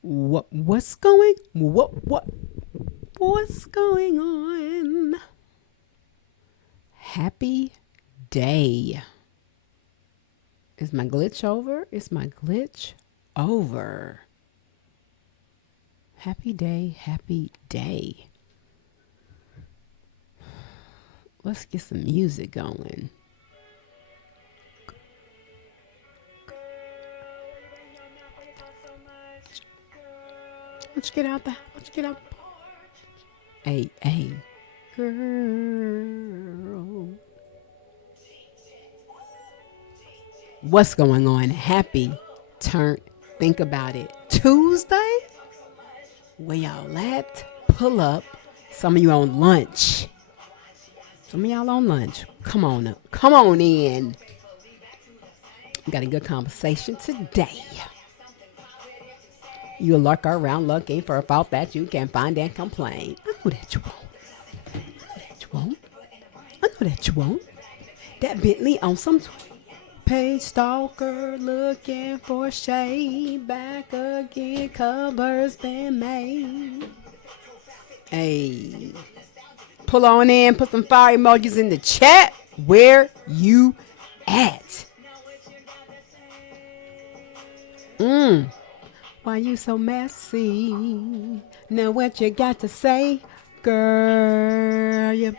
What's going on? Happy day. Is my glitch over? Is my glitch over? Happy day, happy day. Let's get some music going. Let's get out. Hey, hey, girl. What's going on? Happy turn. Think about it. Tuesday? Where y'all at? Pull up. Some of you on lunch. Some of y'all on lunch. Come on up. Come on in. We got a good conversation today. You lurk around looking for a fault that you can find and complain. I know that you won't. I know that you won't. I know that you won't. That Bentley on some page stalker looking for shade. Back again, covers been made. Hey. Pull on in, put some fire emojis in the chat. Where you at? Why you so messy? Now what you got to say, girl? You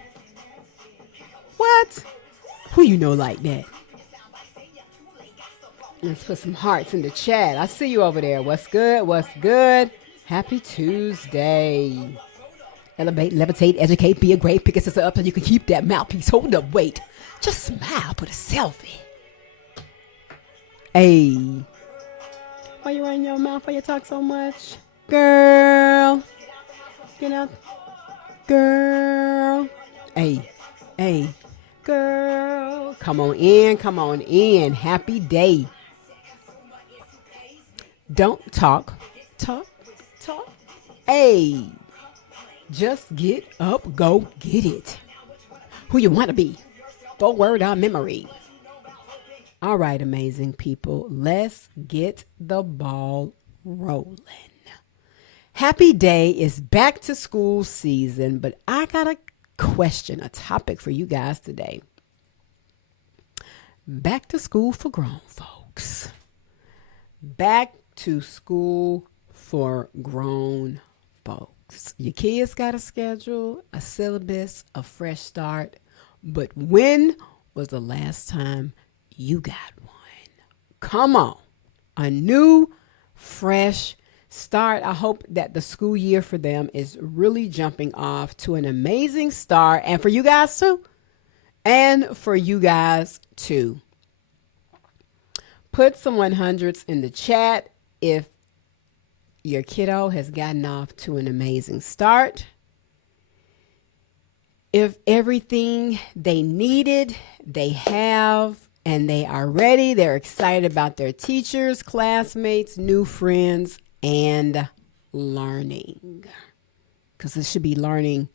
what? Who you know like that? Let's put some hearts in the chat. I see you over there. What's good? What's good? Happy Tuesday. Elevate, levitate, educate, be a great. Pick a sister up so you can keep that mouthpiece. Hold up, wait. Just smile for the selfie. Hey. Why you running your mouth? Why you talk so much? Girl. Get out. Girl. Hey. Hey. Girl. Come on in. Come on in. Happy day. Don't talk. Talk. Talk. Hey. Just get up. Go get it. Who you want to be. Forward our memory. All right, amazing people. Let's get the ball rolling. Happy day is back to school season, but I got a question, a topic for you guys today. Back to school for grown folks. Back to school for grown folks. Your kids got a schedule, a syllabus, a fresh start, but when was the last time you got one? Come on. A new, fresh start. I hope that the school year for them is really jumping off to an amazing start. And for you guys too. And for you guys too. Put some 100s in the chat if your kiddo has gotten off to an amazing start. If everything they needed, they have, and they are ready. They're excited about their teachers, classmates, new friends, and learning. Because it should be learning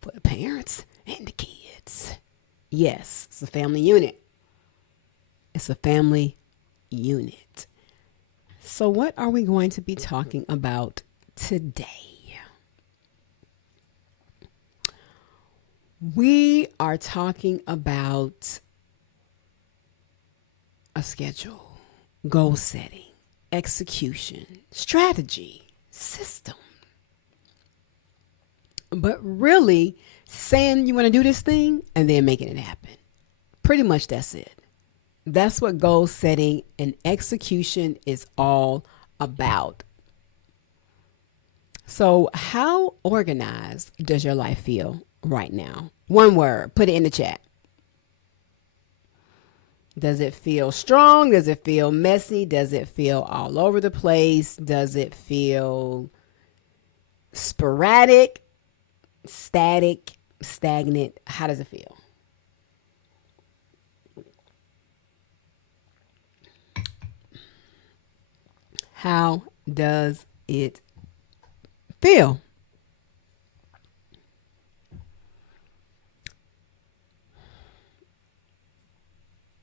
for the parents and the kids. Yes, it's a family unit. It's a family unit. So what are we going to be talking about today? We are talking about a schedule, goal setting, execution, strategy, system. But really saying you want to do this thing and then making it happen. Pretty much that's it. That's what goal setting and execution is all about. So, how organized does your life feel right now? One word, put it in the chat. Does it feel strong? Does it feel messy? Does it feel all over the place? Does it feel sporadic, static, stagnant? How does it feel? How does it feel?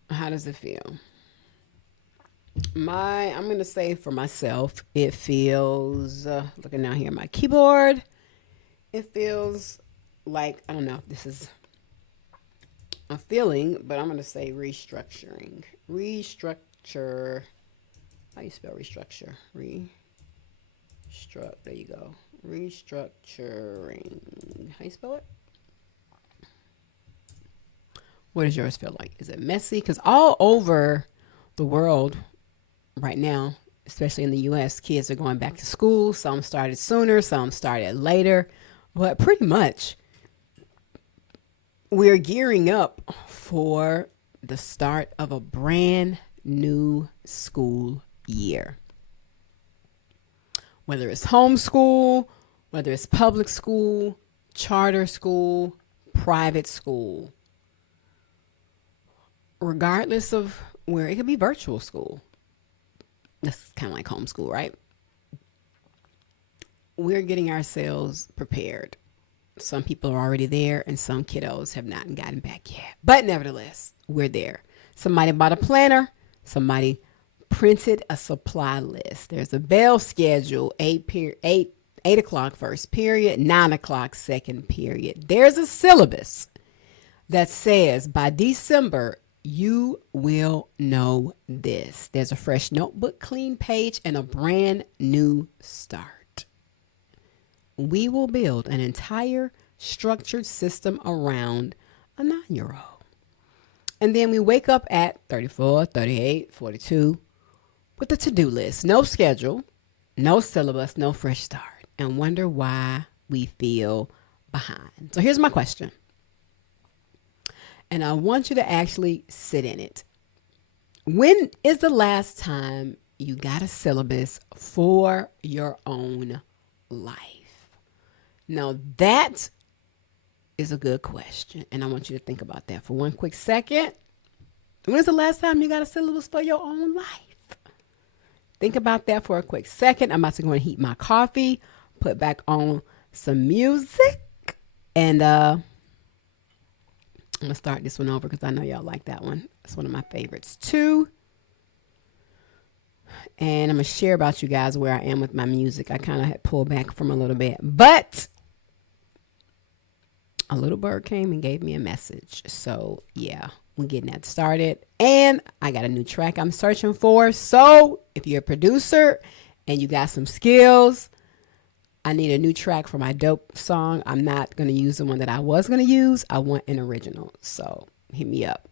How does it feel? I'm gonna say for myself, it feels looking down here at my keyboard, it feels like I don't know if this is a feeling, but I'm gonna say restructuring. Restructure. How you spell restructure? There you go. Restructuring. How you spell it? What does yours feel like? Is it messy? Because all over the world right now, especially in the US, kids are going back to school. Some started sooner, some started later. But pretty much, we're gearing up for the start of a brand new school year. Whether it's homeschool, whether it's public school, charter school, private school, regardless of where it could be virtual school. That's kind of like homeschool, right? We're getting ourselves prepared. Some people are already there, and some kiddos have not gotten back yet. But nevertheless, we're there. Somebody bought a planner. Somebody printed a supply list. There's a bell schedule: 8 o'clock first period, 9 o'clock second period. There's a syllabus that says by December you will know this. There's a fresh notebook, clean page, and a brand new start. We will build an entire structured system around a 9-year old. And then we wake up at 34, 38, 42 with a to do list, no schedule, no syllabus, no fresh start, and wonder why we feel behind. So here's my question, and I want you to actually sit in it. When is the last time you got a syllabus for your own life? Now, that is a good question, and I want you to think about that for one quick second. When's the last time you got a syllabus for your own life? Think about that for a quick second. I'm about to go and heat my coffee, put back on some music, and I'm going to start this one over because I know y'all like that one. It's one of my favorites too. And I'm going to share about you guys where I am with my music. I kind of had pulled back from a little bit, but a little bird came and gave me a message. So yeah, we're getting that started. And I got a new track I'm searching for. So if you're a producer and you got some skills, I need a new track for my dope song. I'm not going to use the one that I was going to use. I want an original. So hit me up.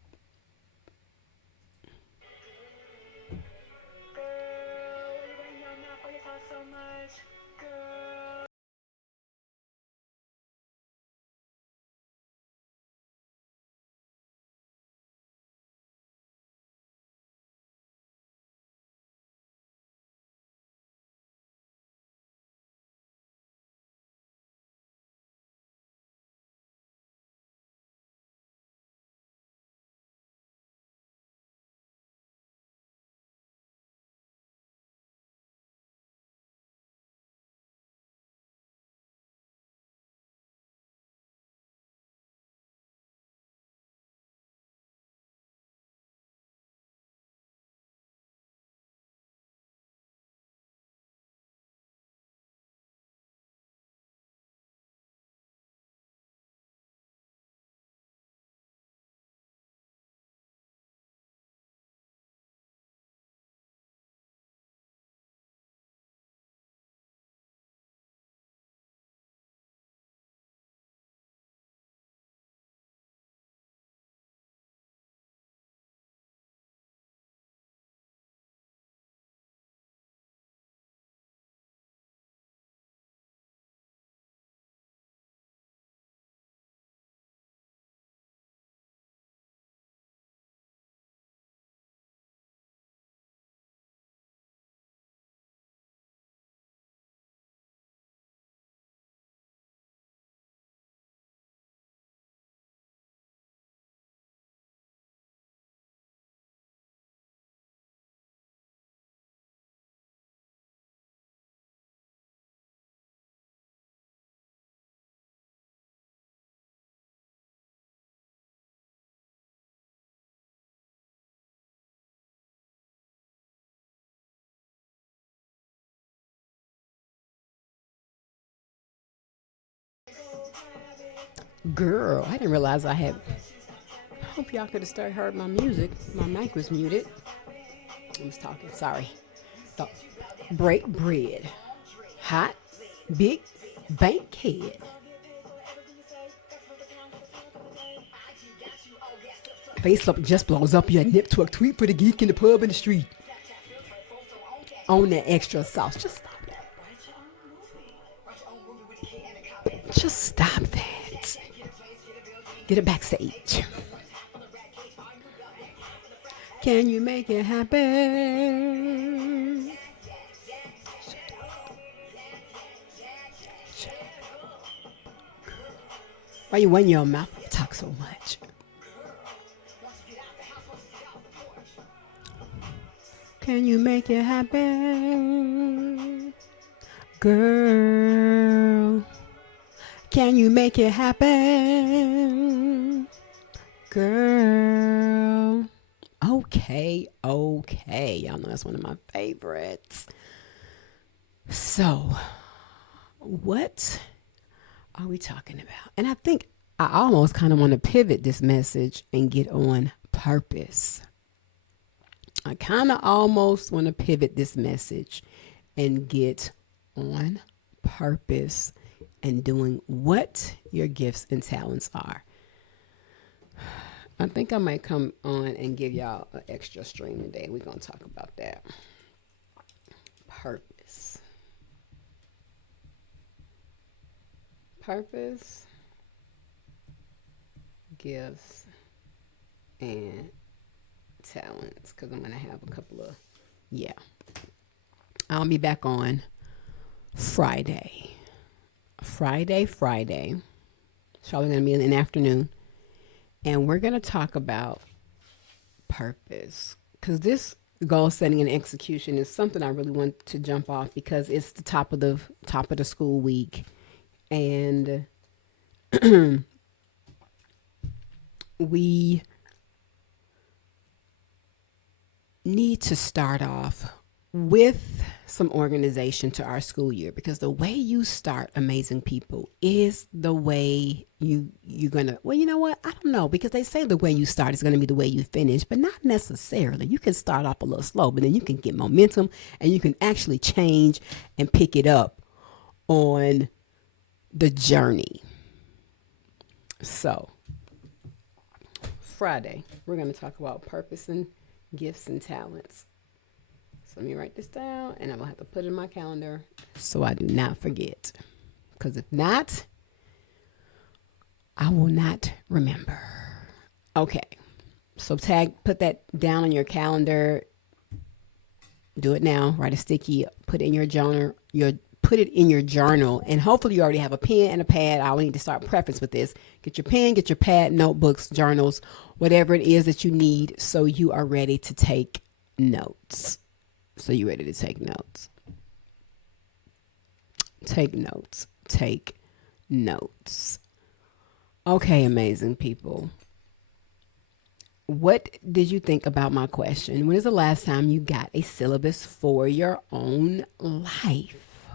Girl, I didn't realize I had. Hope y'all could have started heard my music. My mic was muted. I was talking. Sorry. Thought. Break bread. Hot. Big. Bank head. Face up just blows up your nip to a tweet for the geek in the pub in the street. On that extra sauce. Just stop that. Just stop that. Get it backstage. Can you make it happen? Why you when your mouth talk so much? Can you make it happen? Girl, can you make it happen? Girl. Okay. Y'all know that's one of my favorites. So, what are we talking about? And I think I almost kind of want to pivot this message and get on purpose. I kind of almost want to pivot this message and get on purpose and doing what your gifts and talents are. I think I might come on and give y'all an extra stream today. We're going to talk about that. Purpose. Purpose, gifts, and talents. Because I'm going to have a couple of, I'll be back on Friday. Friday. It's probably going to be in the afternoon. And we're going to talk about purpose. Because this goal setting and execution is something I really want to jump off because it's the top of the school week. And we need to start off with some organization to our school year, because the way you start Amazing People is the way you're gonna, well, you know what, I don't know, because they say the way you start is going to be the way you finish, but not necessarily. You can start off a little slow, but then you can get momentum and you can actually change and pick it up on the journey. So Friday, we're going to talk about purpose and gifts and talents. So let me write this down, and I'm going to have to put it in my calendar so I do not forget. Because if not, I will not remember. Okay. So put that down on your calendar. Do it now. Write a sticky, put it in your journal, and hopefully you already have a pen and a pad. I will need to start preface with this. Get your pen, get your pad, notebooks, journals, whatever it is that you need, so you are ready to take notes. Take notes. Okay, amazing people. What did you think about my question? When is the last time you got a syllabus for your own life?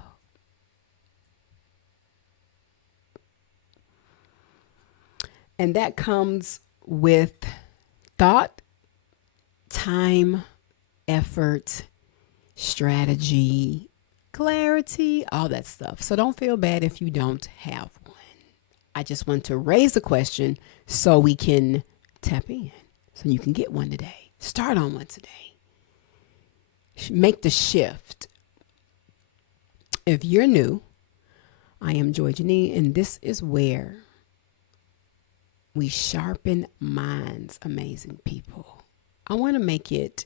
And that comes with thought, time, effort, strategy, clarity, all that stuff. So don't feel bad if you don't have one. I just want to raise the question so we can tap in, so you can get one today. Start on one today. Make the shift. If you're new, I am Joye Janine, and this is where we sharpen minds, amazing people. I want to make it,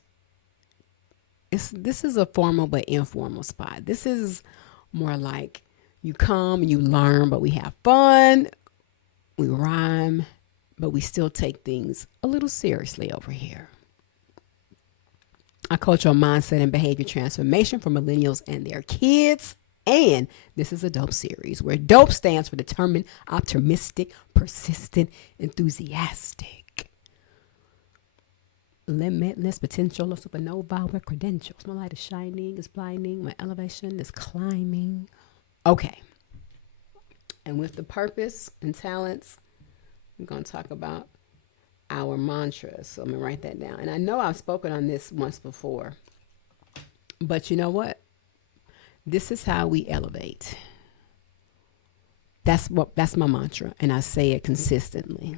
this is a formal but informal spot. This is more like you come, you learn, but we have fun. We rhyme, but we still take things a little seriously over here. I coach on mindset and behavior transformation for millennials and their kids. And this is a DOPE series, where DOPE stands for determined, optimistic, persistent, enthusiastic. Limitless potential of supernova with credentials. My light is shining, is blinding. My elevation is climbing. Okay. And with the purpose and talents, we're going to talk about our mantras. So I'm going to write that down. And I know I've spoken on this once before, but you know what? This is how we elevate. That's my mantra, and I say it consistently.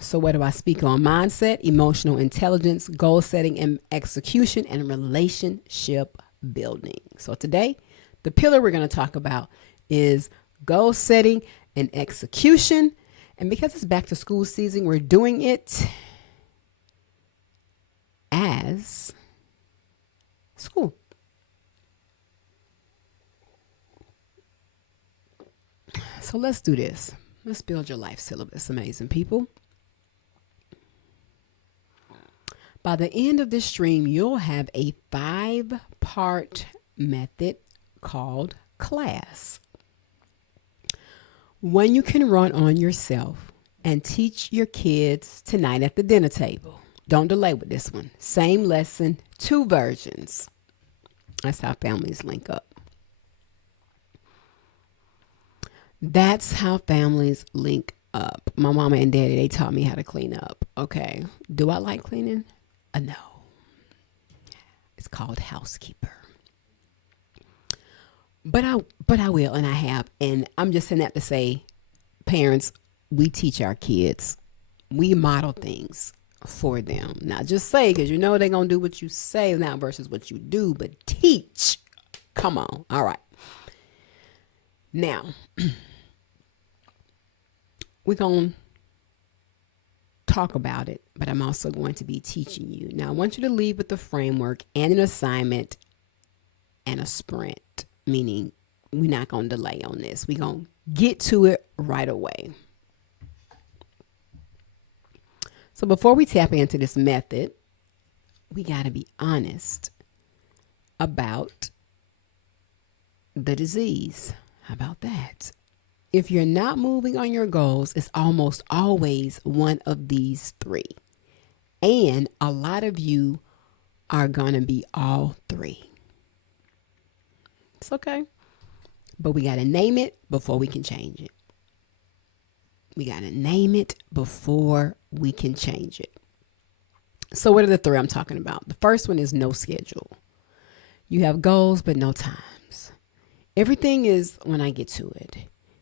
So what do I speak on? Mindset, emotional intelligence, goal setting and execution, and relationship building. So today, the pillar we're going to talk about is goal setting and execution. And because it's back to school season, we're doing it as school. So let's do this. Let's build your life syllabus, amazing people. By the end of this stream, you'll have a 5-part method called C.L.A.S.S. One you can run on yourself and teach your kids tonight at the dinner table. Don't delay with this one. Same lesson, 2 versions. That's how families link up. That's how families link up. My mama and daddy, they taught me how to clean up. Okay. Do I like cleaning? No. It's called housekeeper. But I will, and I have. And I'm just saying that to say, parents, we teach our kids. We model things for them. Not just say, because you know they're going to do what you say now versus what you do, but teach. Come on. All right. Now, we're going to talk about it, but I'm also going to be teaching you. Now, I want you to leave with the framework and an assignment and a sprint, meaning we're not going to delay on this. We're going to get to it right away. So before we tap into this method, we got to be honest about the disease. How about that? If you're not moving on your goals, it's almost always one of these 3. And a lot of you are going to be all 3. It's okay. But we got to name it before we can change it. We got to name it before we can change it. So what are the 3 I'm talking about? The first one is no schedule. You have goals, but no times. Everything is when I get to it.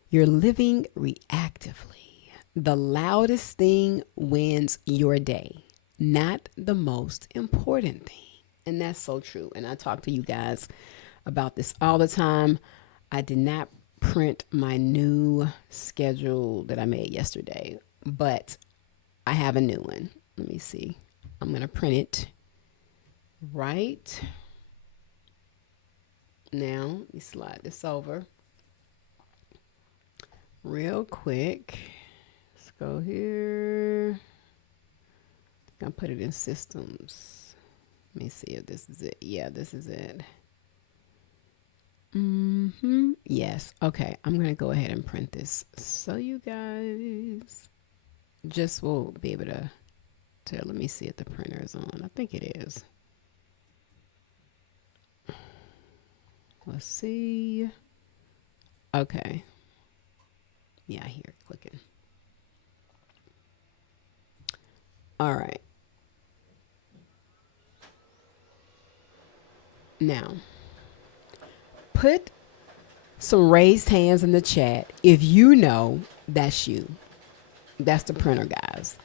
You're living reactively. The loudest thing wins your day, not the most important thing. And that's so true. And I talk to you guys about this all the time. I did not print my new schedule that I made yesterday, but I have a new one. Let me see. I'm going to print it right now. Let me slide this over real quick. Let's go here. I'll put it in systems. Let me see if this is it. Yeah, this is it. Yes. Okay. I'm going to go ahead and print this so you guys just will be able to tell. Let me see if the printer is on. I think it is. Let's see. Okay. Yeah, I hear it clicking. All right. Now, put some raised hands in the chat if you know that's you. That's the printer, guys.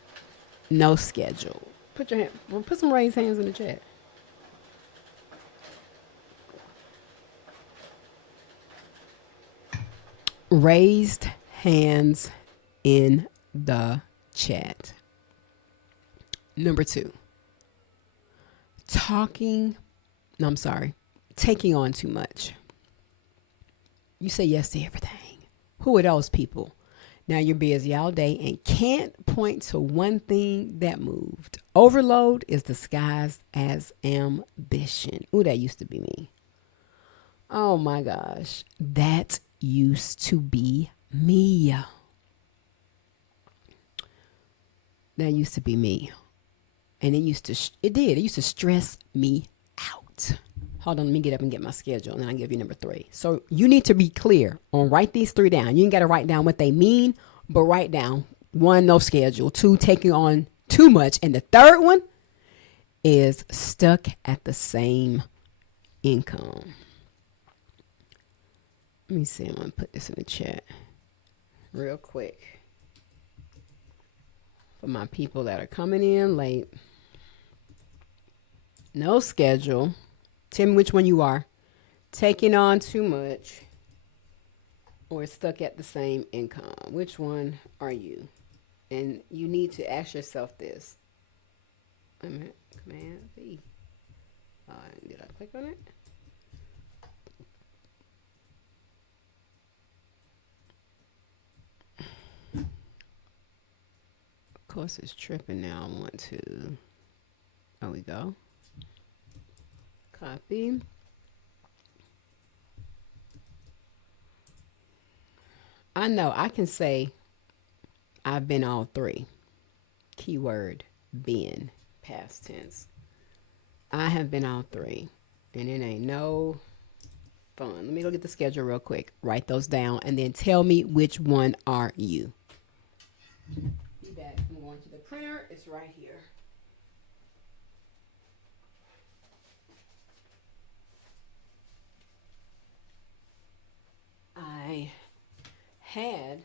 No schedule. Put some raised hands in the chat. Raised hands in the chat. Number 2. Taking on too much. You say yes to everything. Who are those people? Now you're busy all day and can't point to one thing that moved. Overload is disguised as ambition. Ooh, that used to be me. Oh my gosh. That used to be me. That used to be me. And it used to stress me out. Hold on, let me get up and get my schedule, and then I'll give you number 3. So you need to be clear on write these 3 down. You ain't got to write down what they mean, but write down 1, no schedule, 2, taking on too much, and the third one is stuck at the same income. Let me see. I'm going to put this in the chat real quick for my people that are coming in late. No schedule. Tell me which one you are. Taking on too much or stuck at the same income. Which one are you? And you need to ask yourself this. Wait a minute. Command V. Did I click on it? Of course, it's tripping now. I want to. There we go. Copy. I know I can say I've been all 3. Keyword been, past tense. I have been all 3. And it ain't no fun. Let me look at the schedule real quick. Write those down and then tell me which one are you. Be back. I'm going to the printer. It's right here. I had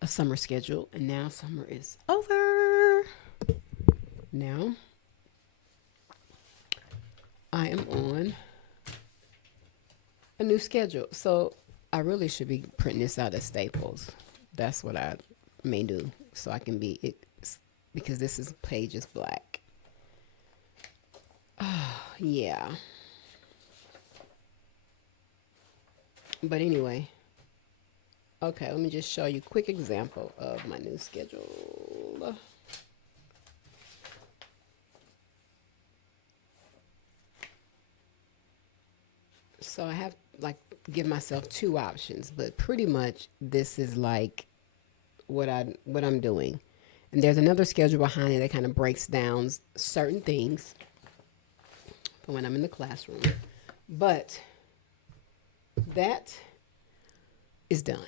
a summer schedule and now summer is over. Now I am on a new schedule. So I really should be printing this out at Staples. That's what I may do so I can be it, because this is page is black. Yeah. But anyway, okay, let me just show you a quick example of my new schedule. So I have like give myself 2 options, but pretty much this is like what I'm doing. And there's another schedule behind it that kind of breaks down certain things for when I'm in the classroom. But that is done.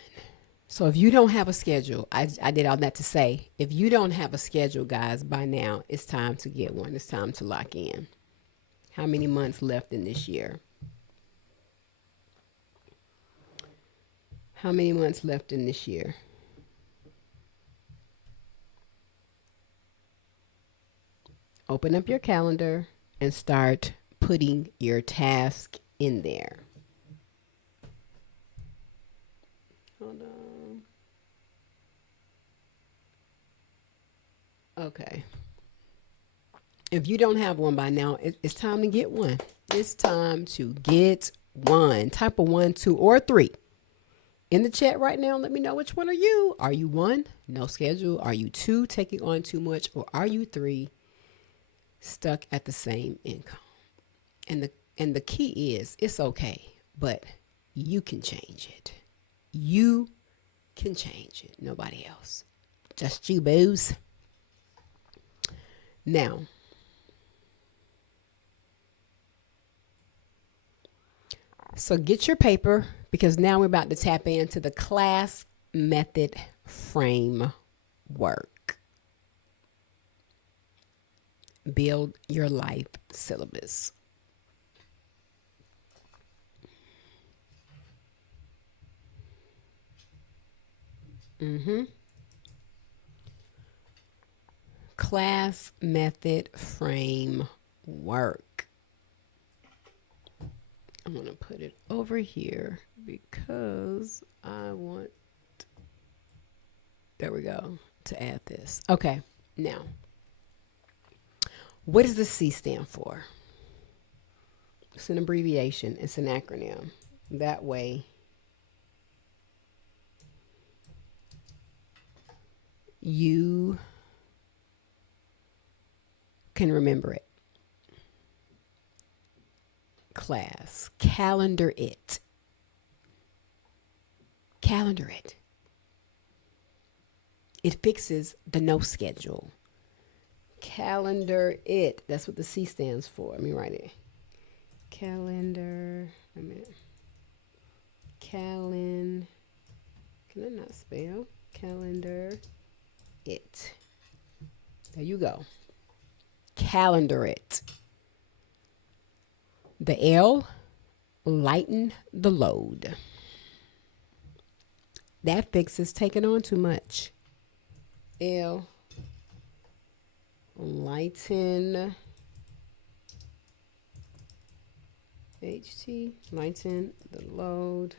So if you don't have a schedule, I did all that to say, if you don't have a schedule, guys, by now, it's time to get one. It's time to lock in. How many months left in this year? How many months left in this year? Open up your calendar and start putting your task in there. Hold on. Okay. If you don't have one by now, it's time to get one. It's time to get one. Type of 1, 2, or 3 in the chat right now. Let me know which one are you. Are you 1, no schedule? Are you 2, taking on too much? Or are you 3, stuck at the same income? And the key is it's okay, but you can change it. You can change it. Nobody else. Just you, boos. Now, so get your paper, because now we're about to tap into the C.L.A.S.S Method framework. Build your life syllabus. C.L.A.S.S Method framework. I'm going to put it over here because I want, there we go, to add this. Okay, now, what does the C stand for? It's an abbreviation. It's an acronym. That way, you can remember it. Class, calendar it. Calendar it. It fixes the no schedule. Calendar it. That's what the C stands for. Let me write it. calendar. Wait a minute. Can I not spell? Calendar it. There you go. Calendar it. The L, lighten the load. That fixes taking on too much. L, lighten. HT, lighten the load.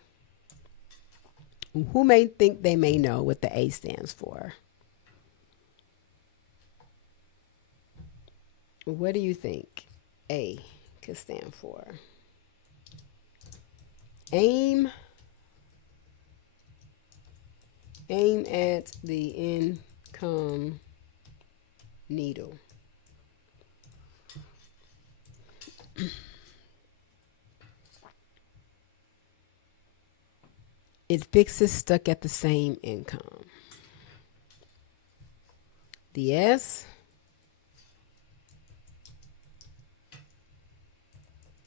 Who may think they may know what the A stands for? What do you think A could stand for? Aim at the income needle. It fixes stuck at the same income. The S,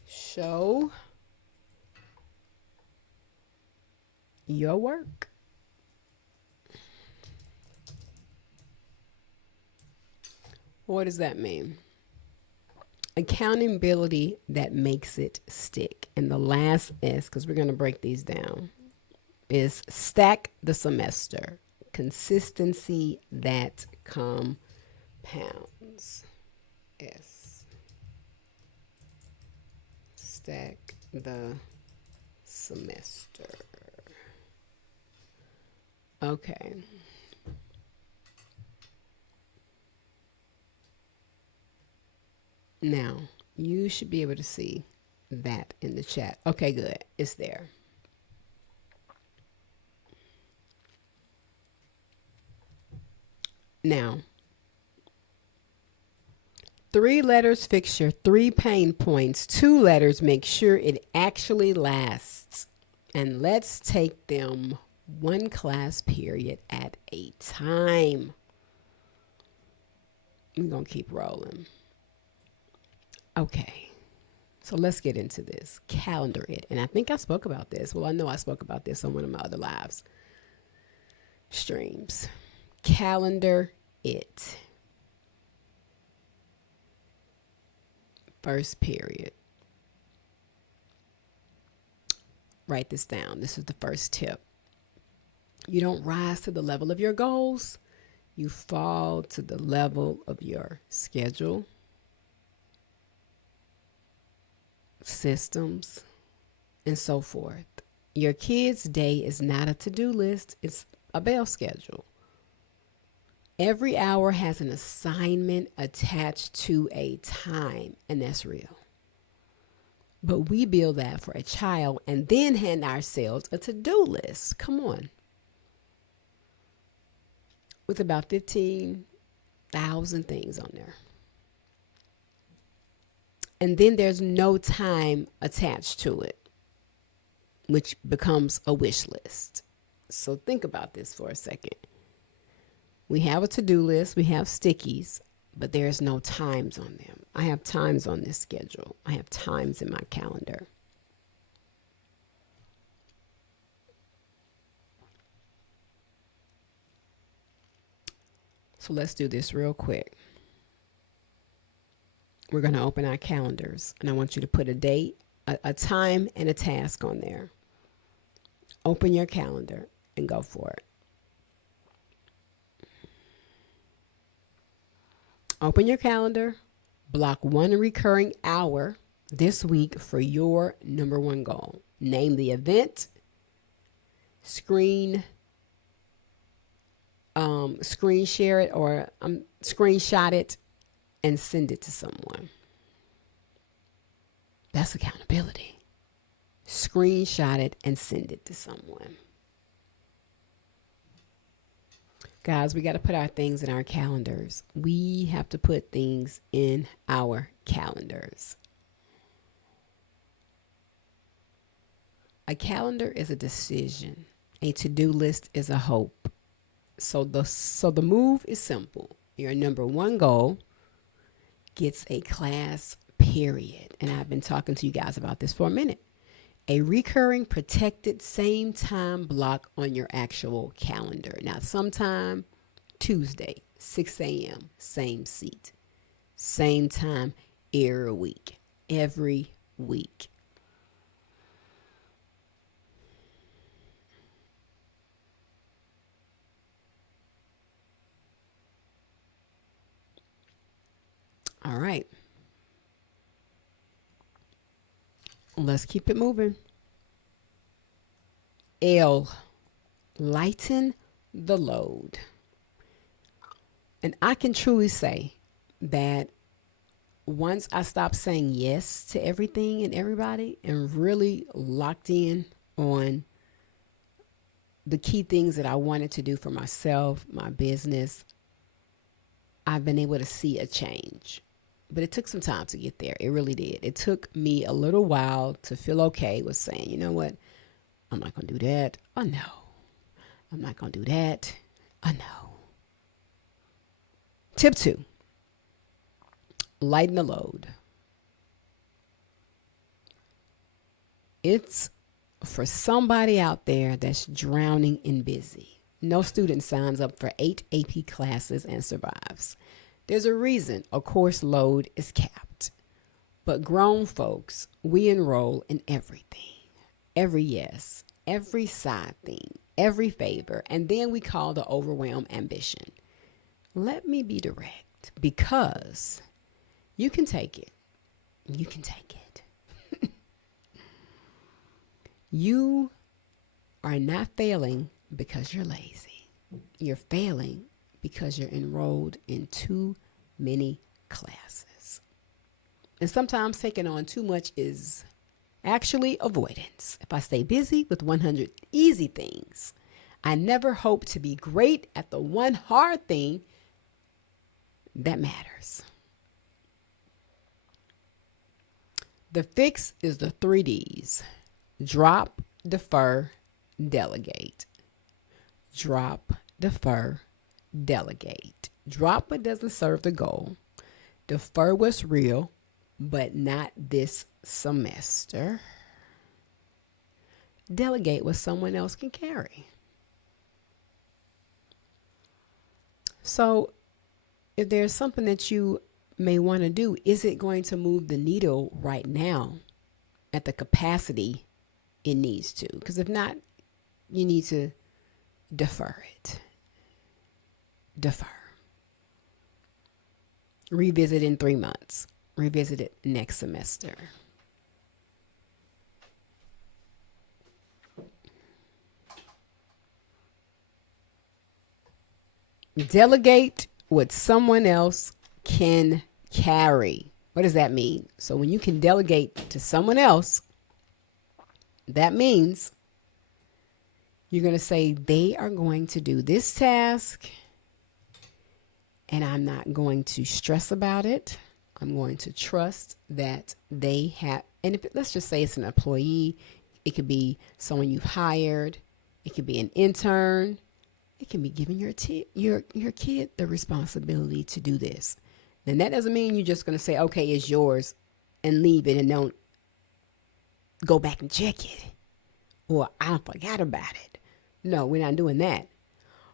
show your work. What does that mean? Accountability that makes it stick. And the last S, because we're going to break these down, is stack the semester. Consistency that compounds. S. Stack the semester. Okay. Now, you should be able to see that in the chat. Okay, good. It's there. Now, 3 letters fix your 3 pain points. 2 letters make sure it actually lasts. And let's take them one class period at a time. We're going to keep rolling. Okay. So let's get into this. Calendar it. And I think I spoke about this. Well, I know I spoke about this on one of my other lives streams. Calendar it. First period. Write this down. This is the first tip. You don't rise to the level of your goals. You fall to the level of your schedule, systems, and so forth. Your kid's day is not a to-do list. It's a bell schedule. Every hour has an assignment attached to a time, and that's real. But we build that for a child and then hand ourselves a to-do list. Come on. With about 15,000 things on there. And then there's no time attached to it, which becomes a wish list. So think about this for a second. We have a to-do list, we have stickies, but there's no times on them. I have times on this schedule. I have times in my calendar. So let's do this real quick. We're going to open our calendars, and I want you to put a date, a time, and a task on there. Open your calendar and go for it. Open your calendar, block one recurring hour this week for your number one goal. Name the event, screen share it or screenshot it and send it to someone. That's accountability. Screenshot it and send it to someone. Guys, we got to put our things in our calendars. We have to put things in our calendars. A calendar is a decision. A to-do list is a hope. So the move is simple. Your number one goal gets a class period. and I've been talking to you guys about this for a minute. A recurring protected same time block on your actual calendar. Now, sometime Tuesday, 6 a.m., same seat, same time every week. Every week. All right. Let's keep it moving. L, lighten the load. And I can truly say that once I stopped saying yes to everything and everybody and really locked in on the key things that I wanted to do for myself, my business, I've been able to see a change. But it took some time to get there. It really did. It took me a little while to feel okay with saying, you know what? I'm not going to do that. Oh, no. I'm not going to do that. Oh, no. Tip 2, lighten the load. It's for somebody out there that's drowning in busy. No student signs up for 8 AP classes and survives. There's a reason a course load is capped. But grown folks, we enroll in everything. Every yes, every side thing, every favor, and then we call the overwhelm ambition. Let me be direct, because you can take it. You can take it. You are not failing because you're lazy. You're failing because you're enrolled in too many classes. And sometimes taking on too much is actually avoidance. If I stay busy with 100 easy things, I never hope to be great at the one hard thing that matters. The fix is the 3Ds: drop, defer, delegate. Drop, defer, delegate. Drop what doesn't serve the goal. Defer what's real, but not this semester. Delegate what someone else can carry. So, if there's something that you may want to do, is it going to move the needle right now at the capacity it needs to? Because if not, you need to defer it. Defer. Revisit in 3 months. Revisit it next semester. Delegate what someone else can carry. What does that mean? So when you can delegate to someone else, that means you're going to say they are going to do this task and I'm not going to stress about it. I'm going to trust that they have, and if let's just say it's an employee, it could be someone you've hired, it could be an intern, it can be giving your kid the responsibility to do this. Then that doesn't mean you're just going to say, okay, it's yours and leave it and don't go back and check it. Or I forgot about it. No, we're not doing that.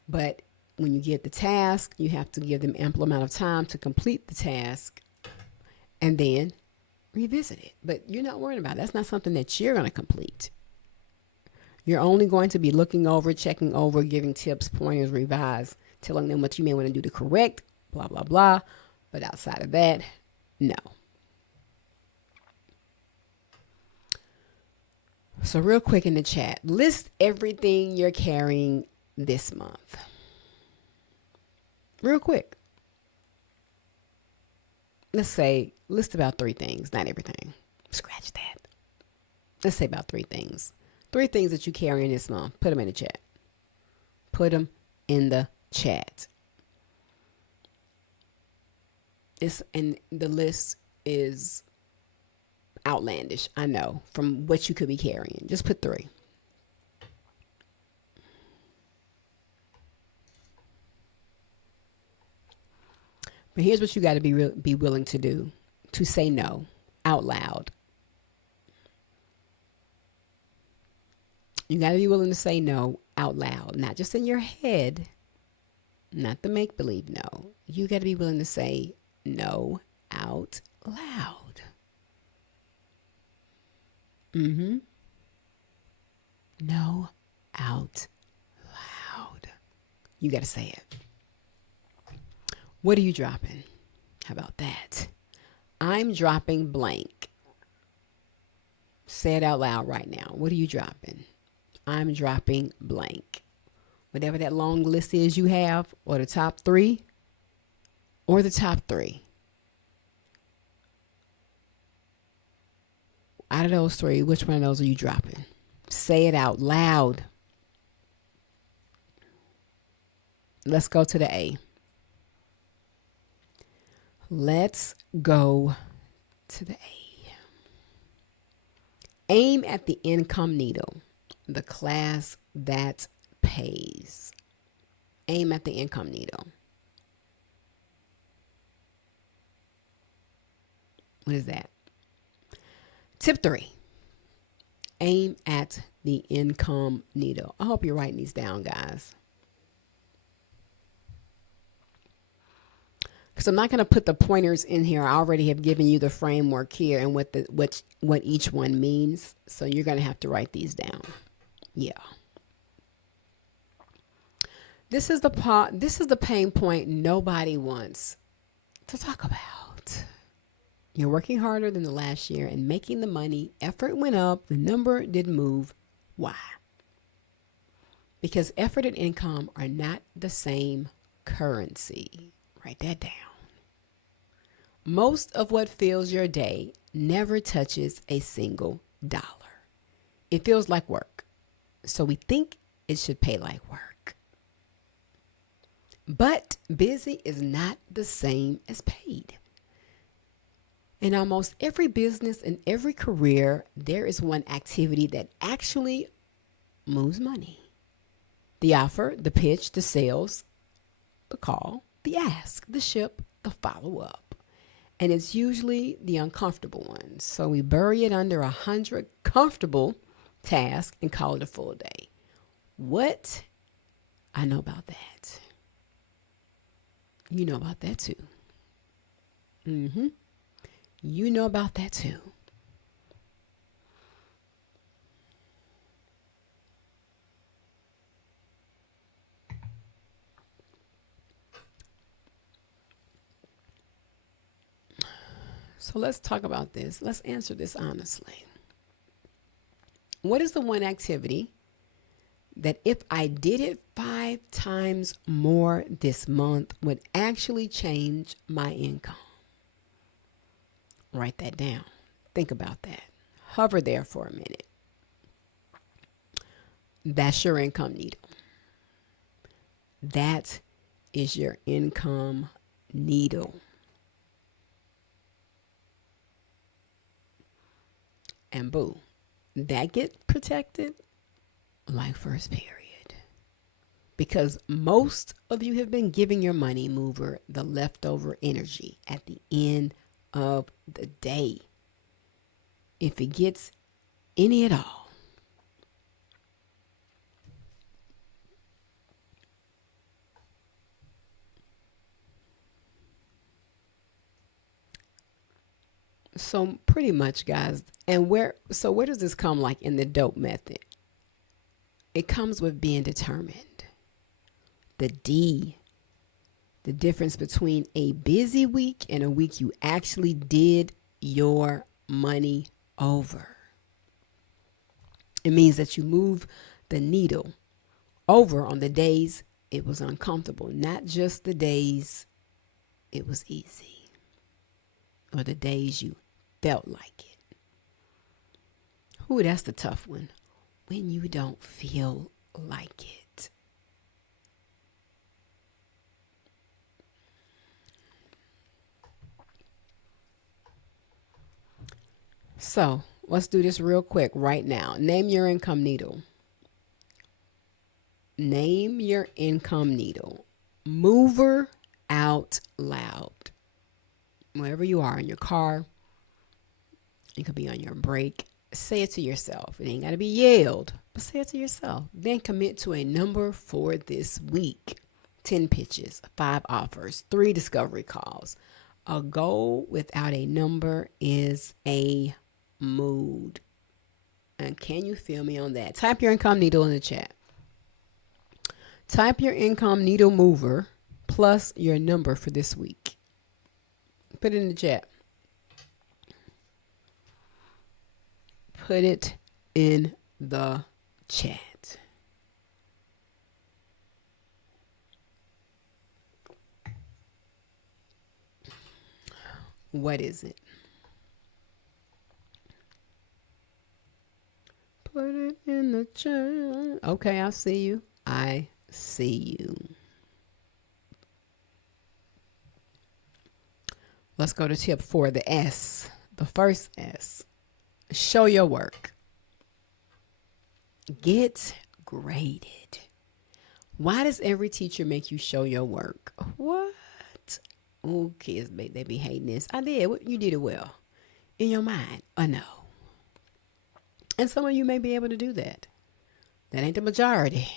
But when you get the task, you have to give them ample amount of time to complete the task and then revisit it. But you're not worried about it. That's not something that you're going to complete. You're only going to be looking over, checking over, giving tips, pointers, revise, telling them what you may want to do to correct, blah, blah, blah. But outside of that, no. So real quick in the chat, list everything you're carrying this month. Real quick. Let's say, list about 3 things, not everything. Scratch that. Let's say about 3 things. 3 things that you carry in this month. Put them in the chat. Put them in the chat. And the list is outlandish, I know, from what you could be carrying. Just put 3. But here's what you got to be willing to do: to say no. out loud. You got to be willing to say no out loud, not just in your head, not the make believe no. You got to be willing to say no out loud. Mm-hmm. No out loud. You got to say it. What are you dropping? How about that? I'm dropping blank. Say it out loud right now. What are you dropping? I'm dropping blank. Whatever that long list is you have, or the top three, or the top three. Out of those three, which one of those are you dropping? Say it out loud. Let's go to the A. Let's go to the A. Aim at the income needle, the class that pays. Aim at the income needle. What is that? Tip 3. Aim at the income needle. I hope you're writing these down, guys. Because I'm not going to put the pointers in here. I already have given you the framework here and what each one means. So you're going to have to write these down. Yeah. This is the pain point nobody wants to talk about. You're working harder than the last year and making the money. Effort went up. The number didn't move. Why? Because effort and income are not the same currency. Write that down. Most of what fills your day never touches a single dollar. It feels like work, so we think it should pay like work. But busy is not the same as paid. In almost every business and every career, there is one activity that actually moves money. The offer, the pitch, the sales, the call, the ask, the ship, the follow-up. And it's usually the uncomfortable ones. So we bury it under 100 comfortable tasks and call it a full day. What? I know about that. You know about that too. Mm-hmm. You know about that too. So let's talk about this. Let's answer this honestly. What is the one activity that if I did it 5 times more this month would actually change my income? Write that down. Think about that. Hover there for a minute. That's your income needle. That is your income needle. And boo, that get protected like first period. Because most of you have been giving your money mover the leftover energy at the end of the day. If it gets any at all. So pretty much, guys, and where does this come like in the dope method? It comes with being determined. The D, the difference between a busy week and a week you actually did your money over. It means that you move the needle over on the days it was uncomfortable, not just the days it was easy or the days you felt like it. Ooh, that's the tough one. When you don't feel like it. So let's do this real quick right now. Name your income needle. Name your income needle. Mover out loud. Wherever you are, in your car, You could be on your break. Say it to yourself. It ain't got to be yelled, but say it to yourself. Then commit to a number for this week. 10 pitches, 5 offers, 3 discovery calls. A goal without a number is a mood. And can you feel me on that? Type your income needle in the chat. Type your income needle mover plus your number for this week. Put it in the chat. Put it in the chat. What is it? Put it in the chat. Okay, I see you. I see you. Let's go to tip 4, the S. The first S. Show your work. Get graded. Why does every teacher make you show your work? What? Oh, kids, they be hating this. I did. You did it well. In your mind, I know. And some of you may be able to do that. That ain't the majority.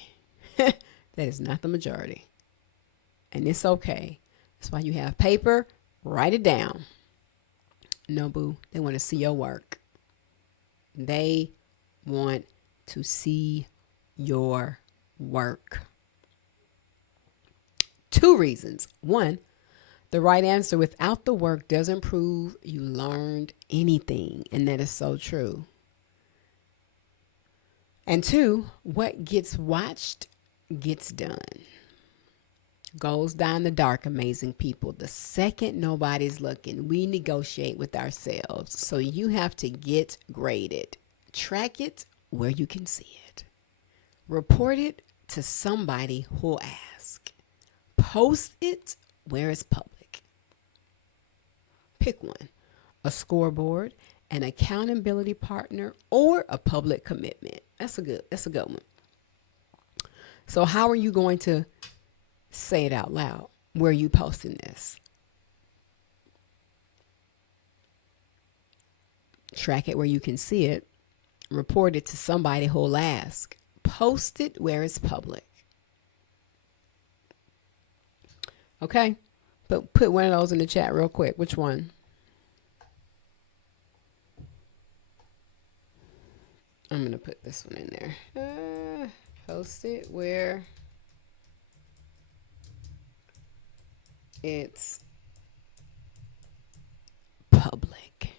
That is not the majority. And it's okay. That's why you have paper. Write it down. No, boo. They want to see your work. They want to see your work. 2 reasons. 1, the right answer without the work doesn't prove you learned anything. And that is so true. And 2, what gets watched gets done. Goals die in the dark, amazing people. The second nobody's looking, we negotiate with ourselves. So you have to get graded. Track it where you can see it. Report it to somebody who'll ask. Post it where it's public. Pick one. A scoreboard, an accountability partner, or a public commitment. That's a good one. So how are you going to say it out loud? Where are you posting this? Track it where you can see it. Report it to somebody who'll ask. Post it where it's public. Okay? But put one of those in the chat real quick. Which one? I'm going to put this one in there. Post it where it's public.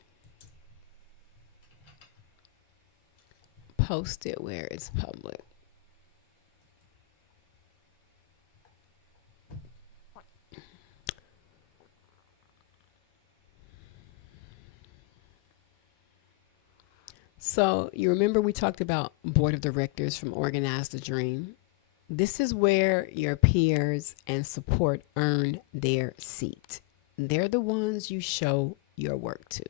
Post it where it's public. So you remember we talked about board of directors from Organize the Dream. This is where your peers and support earn their seat. They're the ones you show your work to.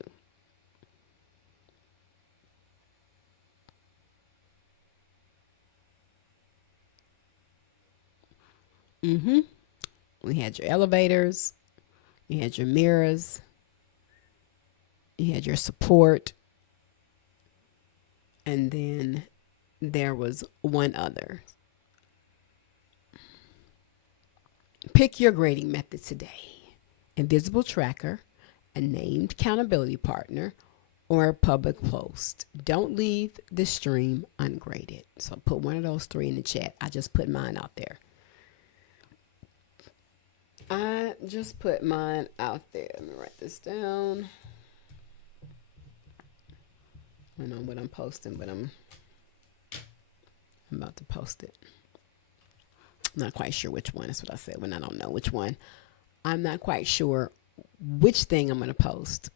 We had your elevators, you had your mirrors, you had your support, and then there was one other. Pick your grading method today. Invisible tracker, a named accountability partner, or a public post. Don't leave the stream ungraded. So put one of those 3 in the chat. I just put mine out there. Let me write this down. I don't know what I'm posting, but I'm about to post it. I'm not quite sure which one. That's what I said when I don't know which one. I'm not quite sure which thing I'm going to post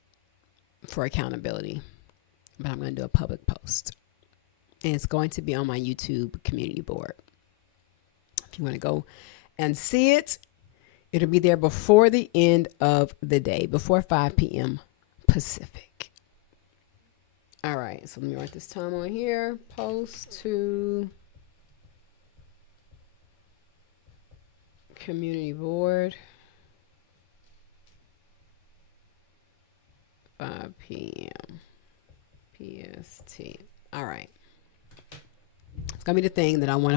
for accountability, but I'm going to do a public post. And it's going to be on my YouTube community board. If you want to go and see it, it'll be there before the end of the day, before 5 p.m. Pacific. All right, so let me write this time on here. Post to community board, 5 p.m. PST. All right. It's going to be the thing that I want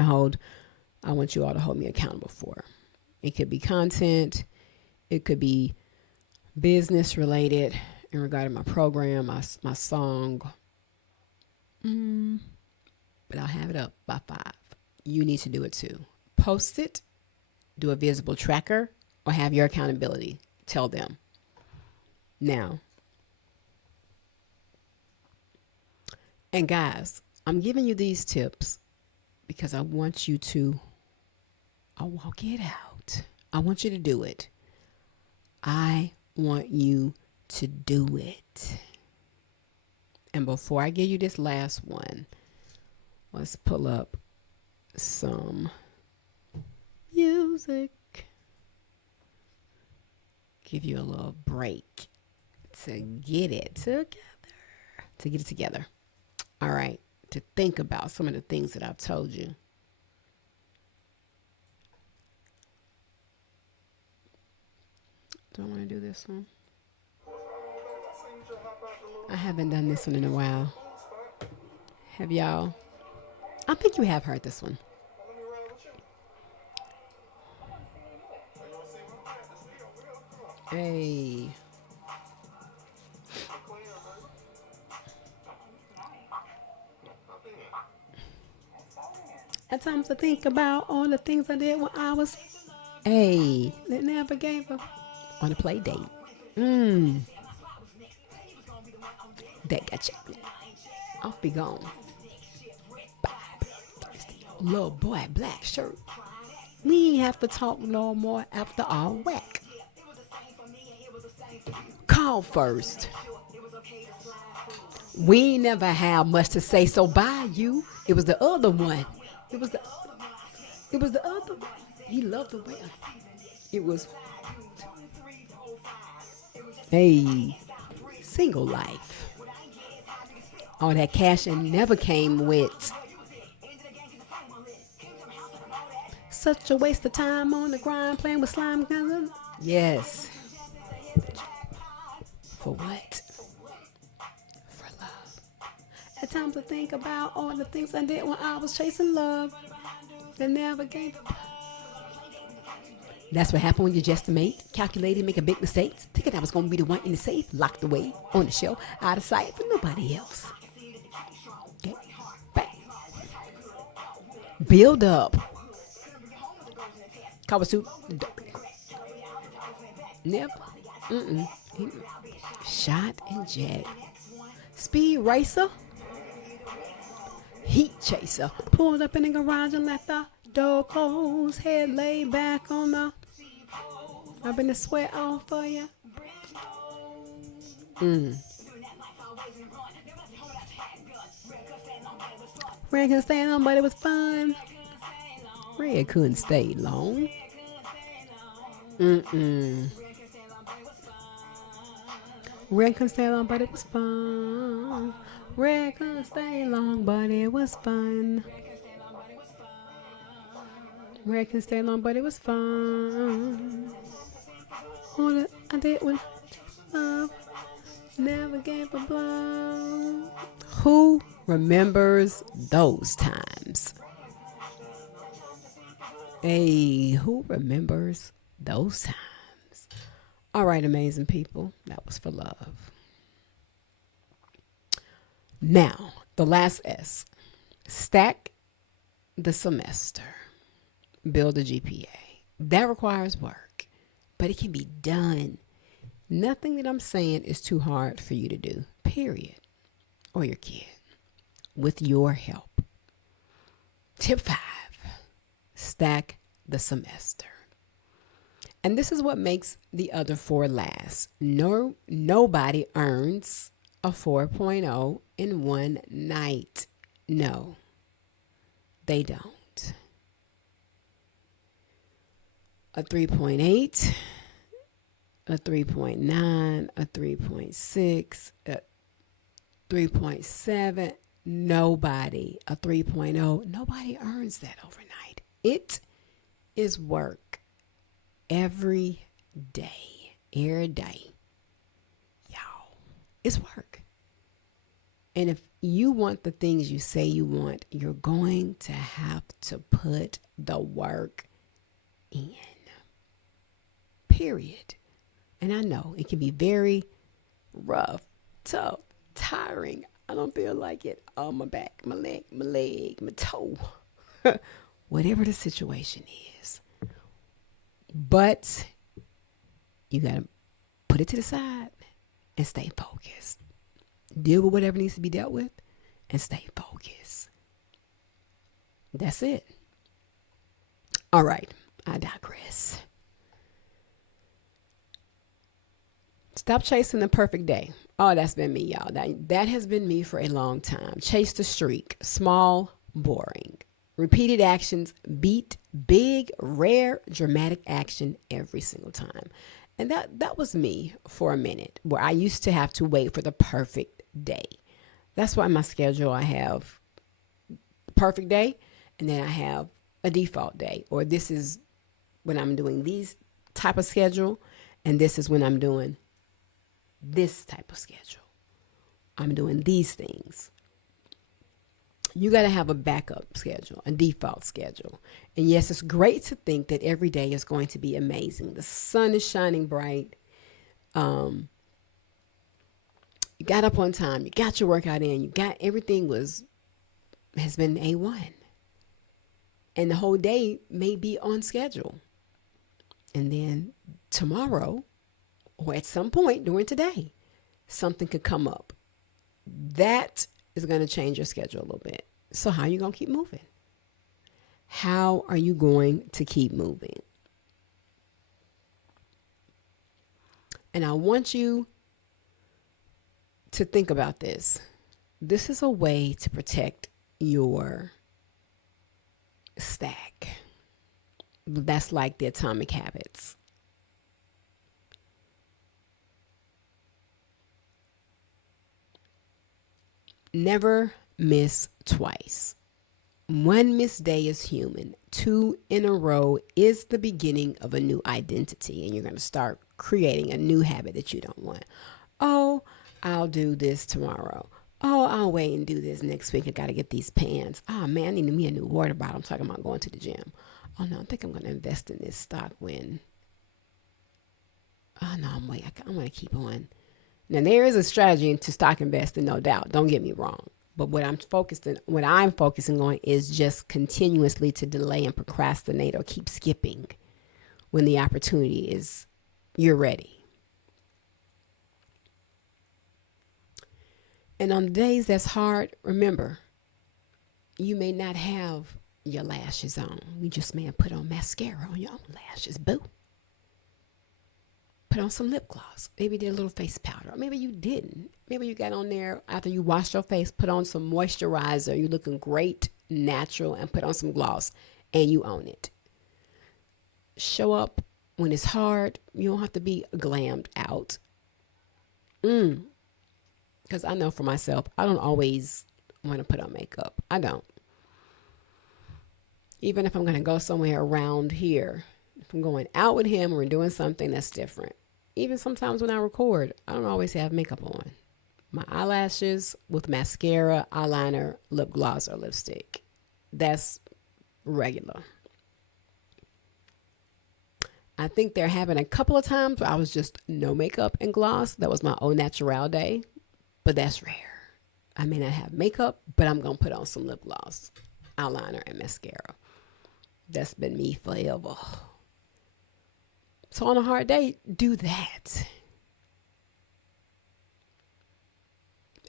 you all to hold me accountable for. It could be content. It could be business related in regard to my program, my song. But I'll have it up by 5. You need to do it too. Post it, do a visible tracker, or have your accountability. Tell them. Now, and guys, I'm giving you these tips because I want you to, I'll walk it out. I want you to do it. I want you to do it. And before I give you this last one, let's pull up some music. Give you a little break to get it together. All right. To think about some of the things that I've told you. Do I want to do this one? I haven't done this one in a while. Have y'all? I think you have heard this one. Hey. At times I think about all the things I did when I was that never gave up on a play date. That got you. I'll be gone. Little boy, black shirt. We ain't have to talk no more after our whack. Call first. We ain't never had much to say, so bye you. It was the other one. It was the other one. He loved the way. It was. Hey, single life. All that cash and never came with. Such a waste of time on the grind playing with slime. Yes. For what? For love. At times I think about all the things I did when I was chasing love. That never gave up. That's what happened when you just mate, calculated, make a big mistake. Thinking I was going to be the one in the safe, locked away on the shelf, out of sight for nobody else. Okay. Back. Build up. Cover suit. Never. Shot and jet. Speed racer. Heat chaser. Pulled up in the garage and left the door closed. Head laid back on the. I've been the sweat off for you. Red couldn't stay long, but it was fun. Red couldn't stay long. Red couldn't stay long, but it was fun. Red couldn't stay long, but it was fun. Red couldn't stay long, but it was fun. All that I did was love. Never gave a blow. Who remembers those times? Hey, who remembers those times? All right, amazing people. That was for love. Now, the last S. Stack the semester. Build a GPA. That requires work, but it can be done. Nothing that I'm saying is too hard for you to do, period, or your kid, with your help. Tip 5, stack the semester. And this is what makes the other 4 last. Nobody earns a 4.0 in one night. No, they don't. A 3.8, a 3.9, a 3.6, a 3.7. Nobody, a 3.0, nobody earns that overnight. It is work every day. Y'all. It's work. And if you want the things you say you want, you're going to have to put the work in, period. And I know it can be very rough, tough, tiring. I don't feel like it. Oh, my back, my leg, my toe, whatever the situation is. But you got to put it to the side and stay focused. Deal with whatever needs to be dealt with and stay focused. That's it. All right, I digress. Stop chasing the perfect day. Oh, that's been me, y'all. That has been me for a long time. Chase the streak. Small, boring. Repeated actions beat big, rare, dramatic action every single time. And that was me for a minute, where I used to have to wait for the perfect day. That's why in my schedule I have perfect day, and then I have a default day, or this is when I'm doing these type of schedule, and this is when I'm doing this type of schedule. I'm doing these things. You got to have a backup schedule, a default schedule. And yes, it's great to think that every day is going to be amazing. The sun is shining bright. You got up on time. You got your workout in. You got everything has been A1. And the whole day may be on schedule. And then tomorrow, or at some point during today, something could come up. That is going to change your schedule a little bit. So how are you going to keep moving? How are you going to keep moving? And I want you to think about this. This is a way to protect your stack. That's like the atomic habits. Never miss twice. One missed day is human. Two in a row is the beginning of a new identity, and you're going to start creating a new habit that you don't want. Oh, I'll do this tomorrow. Oh, I'll wait and do this next week. I got to get these pants. Oh, man, I need me a new water bottle. I'm talking about going to the gym. Oh, no, I think I'm going to invest in this stock when. Oh, no, I'm going to keep on. Now, there is a strategy to stock investing, no doubt. Don't get me wrong. But what I'm focusing on is just continuously to delay and procrastinate or keep skipping when the opportunity is you're ready. And on the days that's hard, remember, you may not have your lashes on. You just may have put on mascara on your own lashes. Boo. Put on some lip gloss. Maybe did a little face powder. Or maybe you didn't. Maybe you got on there after you washed your face, put on some moisturizer. You're looking great, natural, and put on some gloss, and you own it. Show up when it's hard. You don't have to be glammed out. Because I know for myself, I don't always want to put on makeup. I don't. Even if I'm going to go somewhere around here, if I'm going out with him or doing something that's different. Even sometimes when I record, I don't always have makeup on. My eyelashes with mascara, eyeliner, lip gloss, or lipstick. That's regular. I think there have been a couple of times where I was just no makeup and gloss. That was my au naturel day, but that's rare. I may not have makeup, but I'm going to put on some lip gloss, eyeliner, and mascara. That's been me forever. So on a hard day, do that.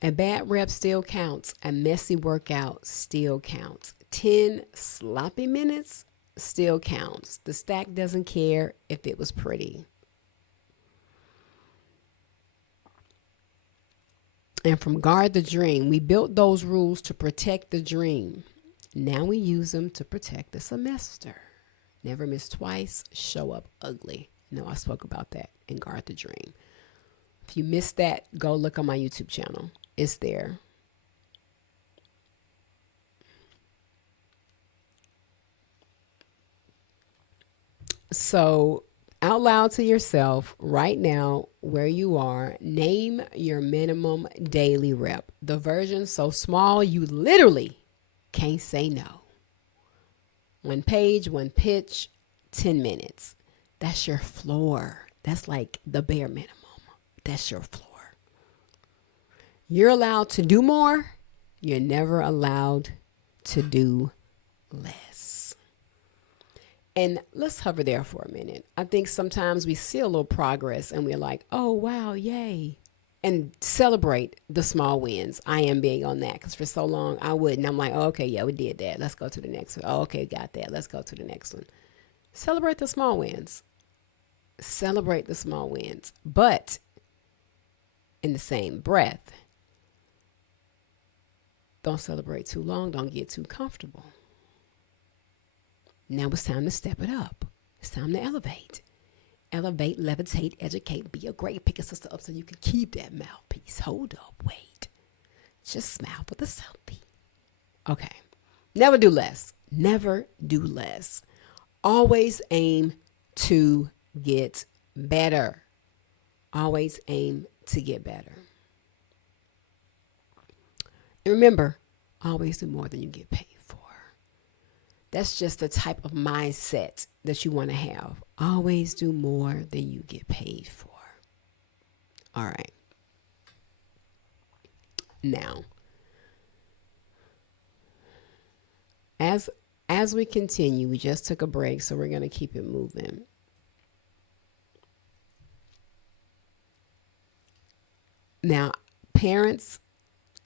A bad rep still counts. A messy workout still counts. 10 sloppy minutes still counts. The stack doesn't care if it was pretty. And from Guard the Dream, we built those rules to protect the dream. Now we use them to protect the semester. Never miss twice, show up ugly. I spoke about that in Guard the Dream. If you missed that, go look on my YouTube channel. It's there. So Out loud to yourself right now where you are, name your minimum daily rep. The version so small you literally can't say no. One page, one pitch, 10 minutes. That's your floor. That's like the bare minimum. That's your floor. You're allowed to do more. You're never allowed to do less. And let's hover there for a minute. I think sometimes we see a little progress and we're like, oh, wow, yay. And celebrate the small wins. I am big on that because for so long I wouldn't. I'm like, oh, okay, yeah, we did that. Let's go to the next one. Oh, okay, got that. Let's go to the next one. Celebrate the small wins. Celebrate the small wins. But in the same breath, don't celebrate too long. Don't get too comfortable. Now it's time to step it up. It's time to elevate. Elevate, levitate, educate, be a great pick a sister up so you can keep that mouthpiece. Hold up, wait. Just smile for the selfie. Okay. Never do less. Never do less. Always aim to get better. Always aim to get better. And remember, always do more than you get paid for. That's just the type of mindset that you want to have. Always do more than you get paid for. All right. Now, as we continue, we just took a break, so we're going to keep it moving. Now, parents,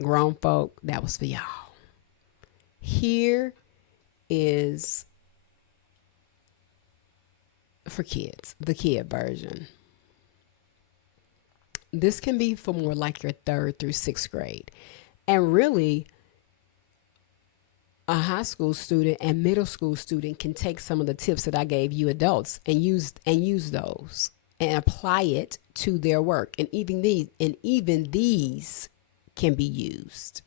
grown folk, that was for y'all. Here is for kids, the kid version. This can be for more like your 3rd through 6th grade. And really, a high school student and middle school student can take some of the tips that I gave you adults and use those and apply it to their work. And even these can be used.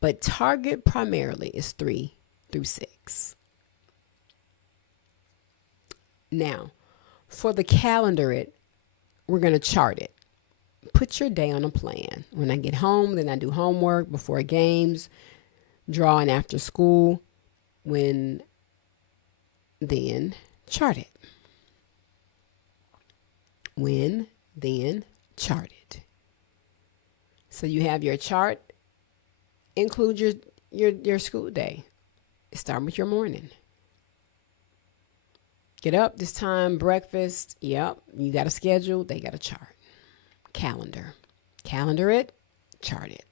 But target primarily is 3 through 6. Now, for the calendar we're going to chart it. Put your day on a plan. When I get home, then I do homework before games, drawing after school. Then chart it. Then chart it. So you have your chart. Include your school day. Start with your morning. Get up this time, breakfast. Yep, you got a schedule. They got a chart. Calendar it, chart it.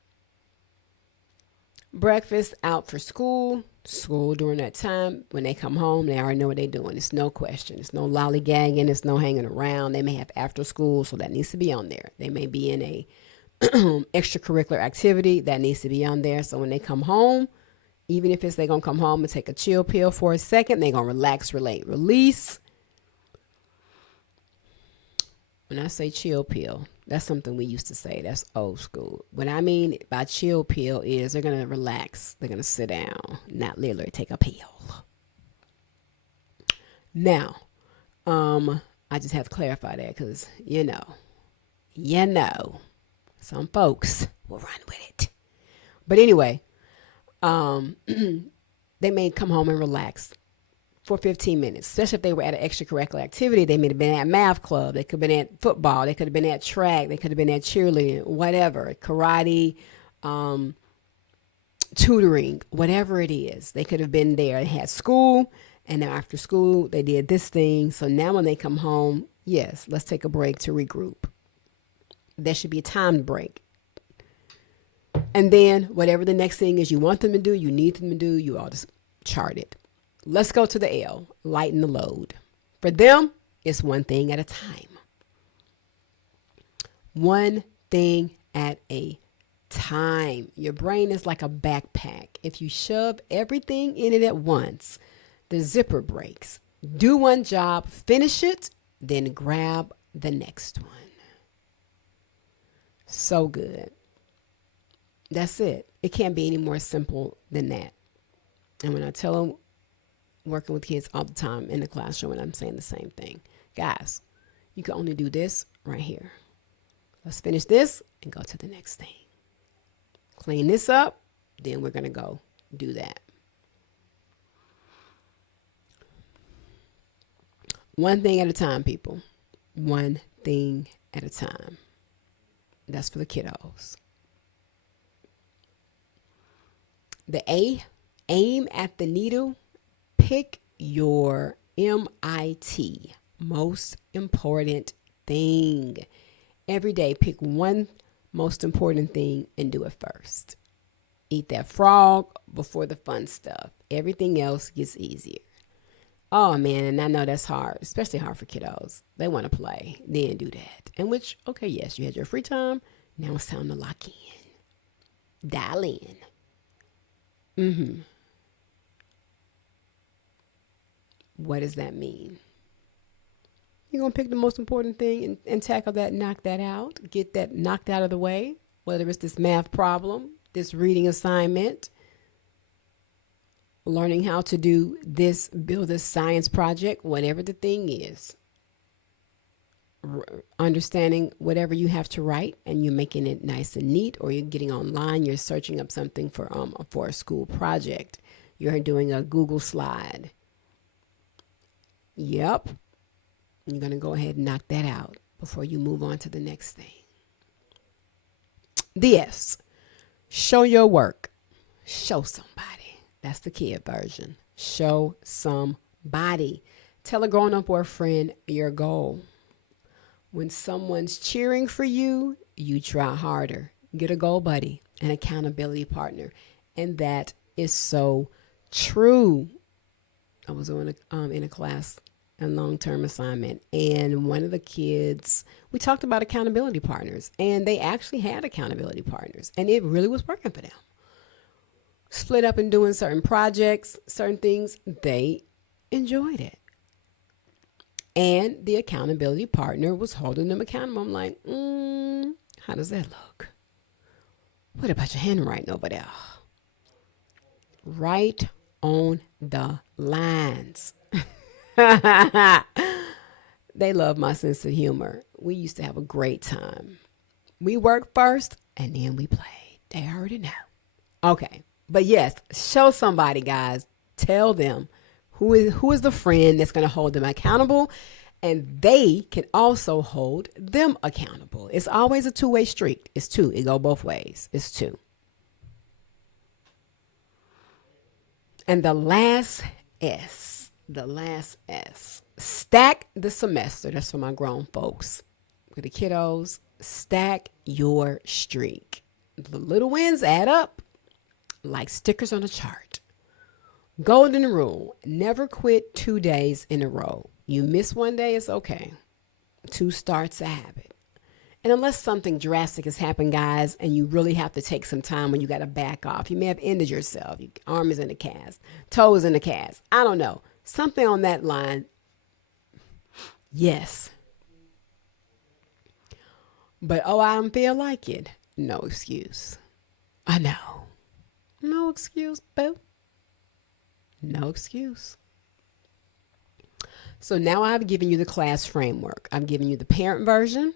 Breakfast, out for school during that time. When they come home, they already know what they're doing. It's no question. It's no lollygagging. It's no hanging around. They may have after school, so that needs to be on there. They may be in a extracurricular activity that needs to be on there. So when they come home, even if they're going to come home and take a chill pill for a second, they're going to relax, relate, release. When I say chill pill, that's something we used to say. That's old school. What I mean by chill pill is they're going to relax. They're going to sit down, not literally take a pill. Now, I just have to clarify that because, some folks will run with it. But anyway, they may come home and relax for 15 minutes, especially if they were at an extracurricular activity. They may have been at math club. They could have been at football. They could have been at track. They could have been at cheerleading, whatever, karate, tutoring, whatever it is. They could have been there. They had school, and then after school, they did this thing. So now when they come home, yes, let's take a break to regroup. There should be a timed break. And then whatever the next thing is you want them to do, you need them to do, you all just chart it. Let's go to the L, lighten the load. For them, it's one thing at a time. One thing at a time. Your brain is like a backpack. If you shove everything in it at once, the zipper breaks. Do one job, finish it, then grab the next one. So good. That's it. It can't be any more simple than that. And when I tell them, working with kids all the time in the classroom, and I'm saying the same thing. Guys, you can only do this right here. Let's finish this and go to the next thing. Clean this up, then we're going to go do that. One thing at a time, people. One thing at a time. That's for the kiddos. The A, aim at the needle. Pick your MIT, most important thing. Every day, pick one most important thing and do it first. Eat that frog before the fun stuff. Everything else gets easier. Oh man, and I know that's hard, especially hard for kiddos. They want to play, then do that. And which, okay, yes, you had your free time. Now it's time to lock in. Dial in. What does that mean? You're going to pick the most important thing and tackle that, knock that out, get that knocked out of the way, whether it's this math problem, this reading assignment, learning how to do this, build this science project, whatever the thing is. Understanding whatever you have to write and you're making it nice and neat, or you're getting online, you're searching up something for a school project. You're doing a Google slide. Yep. You're going to go ahead and knock that out before you move on to the next thing. The S, show your work. Show somebody. That's the kid version. Show somebody. Tell a grown-up or a friend your goal. When someone's cheering for you, you try harder. Get a goal buddy, an accountability partner. And that is so true. I was in a class, a long-term assignment, and one of the kids, we talked about accountability partners, and they actually had accountability partners, and it really was working for them. Split up and doing certain projects, certain things, they enjoyed it. And the accountability partner was holding them accountable. I'm like, how does that look? What about your handwriting over there? Right on the lines. They love my sense of humor. We used to have a great time. We worked first and then we played. They already know. Okay. But yes, show somebody, guys. Tell them who is the friend that's going to hold them accountable, and they can also hold them accountable. It's always a two-way street. It's two. It go both ways. It's two. And the last S, stack the semester. That's for my grown folks. For the kiddos, stack your streak. The little wins add up like stickers on a chart. Golden rule, never quit 2 days in a row. You miss one day, it's okay. 2 starts a habit. And unless something drastic has happened, guys, and you really have to take some time when you got to back off, you may have injured yourself. Your arm is in a cast, toe is in a cast. I don't know. Something on that line. Yes. But, I don't feel like it. No excuse. I know. No excuse, boo. No excuse. So now I've given you the class framework. I've given you the parent version,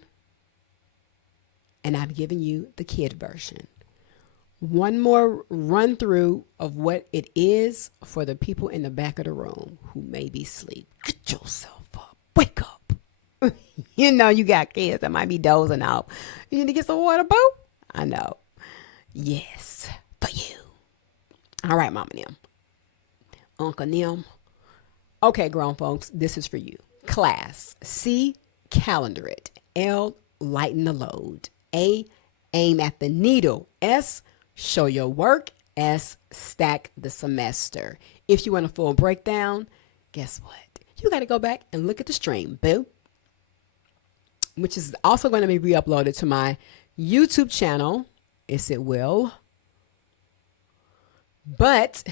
and I've given you the kid version. One more run through of what it is for the people in the back of the room who may be asleep. Get yourself up. Wake up. You know you got kids that might be dozing out. You need to get some water, boo? I know. Yes, for you. All right, Mama Nim. Uncle Nim. Okay, grown folks, this is for you. Class. C, calendar it. L, lighten the load. A, aim at the needle. S, show your work. S, stack the semester. If you want a full breakdown, guess what? You got to go back and look at the stream, boo. Which is also going to be re-uploaded to my YouTube channel. Yes, it will. But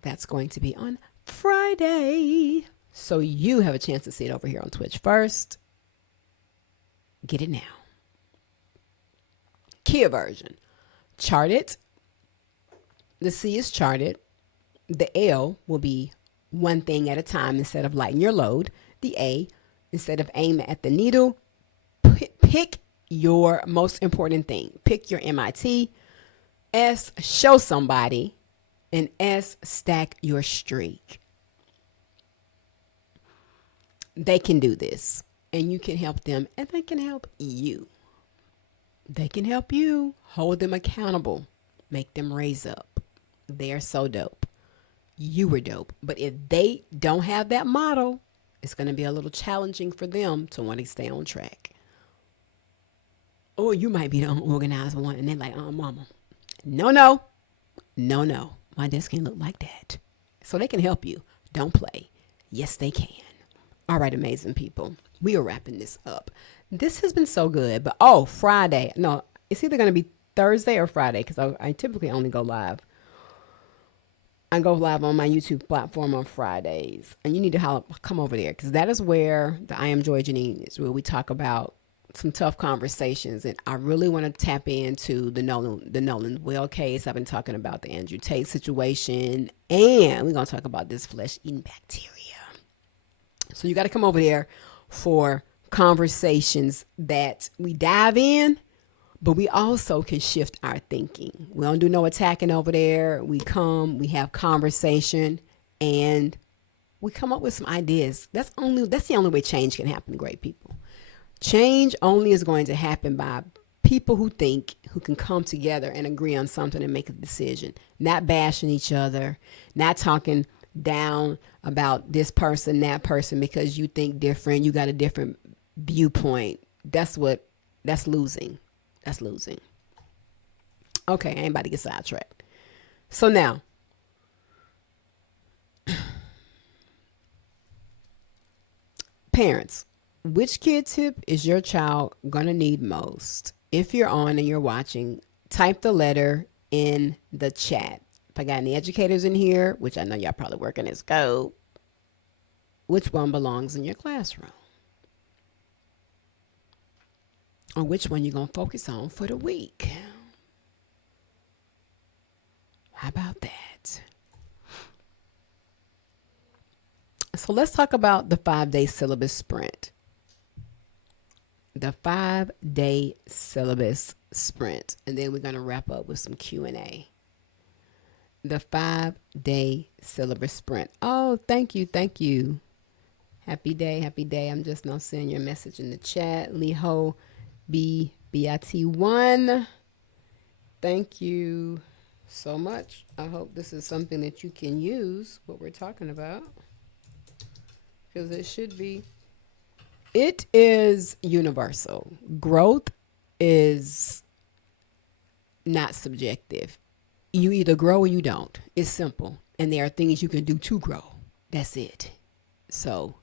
that's going to be on Friday. So you have a chance to see it over here on Twitch first. Get it now. Key version. Chart it. The C is charted. The L will be one thing at a time instead of lighten your load. The A, instead of aiming at the needle, pick your most important thing. Pick your MIT. S, show somebody. And S, stack your streak. They can do this, and you can help them, and they can help you. They can help you. Hold them accountable. Make them raise up. They're so dope. You were dope. But if they don't have that model, it's going to be a little challenging for them to want to stay on track. Or you might be the unorganized one, and they're like, oh, mama. No, no. No, no. My desk can't look like that. So they can help you. Don't play. Yes, they can. All right, amazing people. We are wrapping this up. This has been so good. But, Friday. No, it's either going to be Thursday or Friday because I typically only go live. I go live on my YouTube platform on Fridays. And you need to come over there because that is where the I Am Joye Janine is, where we talk about some tough conversations. And I really want to tap into the Nolan Well case. I've been talking about the Andrew Tate situation. And we're going to talk about this flesh-eating bacteria. So you got to come over there for conversations that we dive in, but we also can shift our thinking. We don't do no attacking over there. We come, we have conversation, and we come up with some ideas. That's the only way change can happen, great people. Change only is going to happen by people who think, who can come together and agree on something and make a decision, not bashing each other, not talking down about this person, that person, because you think different, you got a different viewpoint. That's losing. That's losing. Okay, I ain't about to get sidetracked. So now, parents, which kid tip is your child gonna need most? If you're on and you're watching, type the letter in the chat. If I got any educators in here, which I know y'all probably working at school, which one belongs in your classroom? Or which one you're going to focus on for the week? How about that? So let's talk about the 5-day syllabus sprint. The 5-day syllabus sprint. And then we're going to wrap up with some Q&A. The 5-day syllabus sprint. Oh, thank you. Thank you. Happy day. Happy day. I'm just now seeing your message in the chat. Liho BIT1. Thank you so much. I hope this is something that you can use, what we're talking about. Because it should be. It is universal. Growth is not subjective. You either grow or you don't. It's simple. And there are things you can do to grow. That's it. So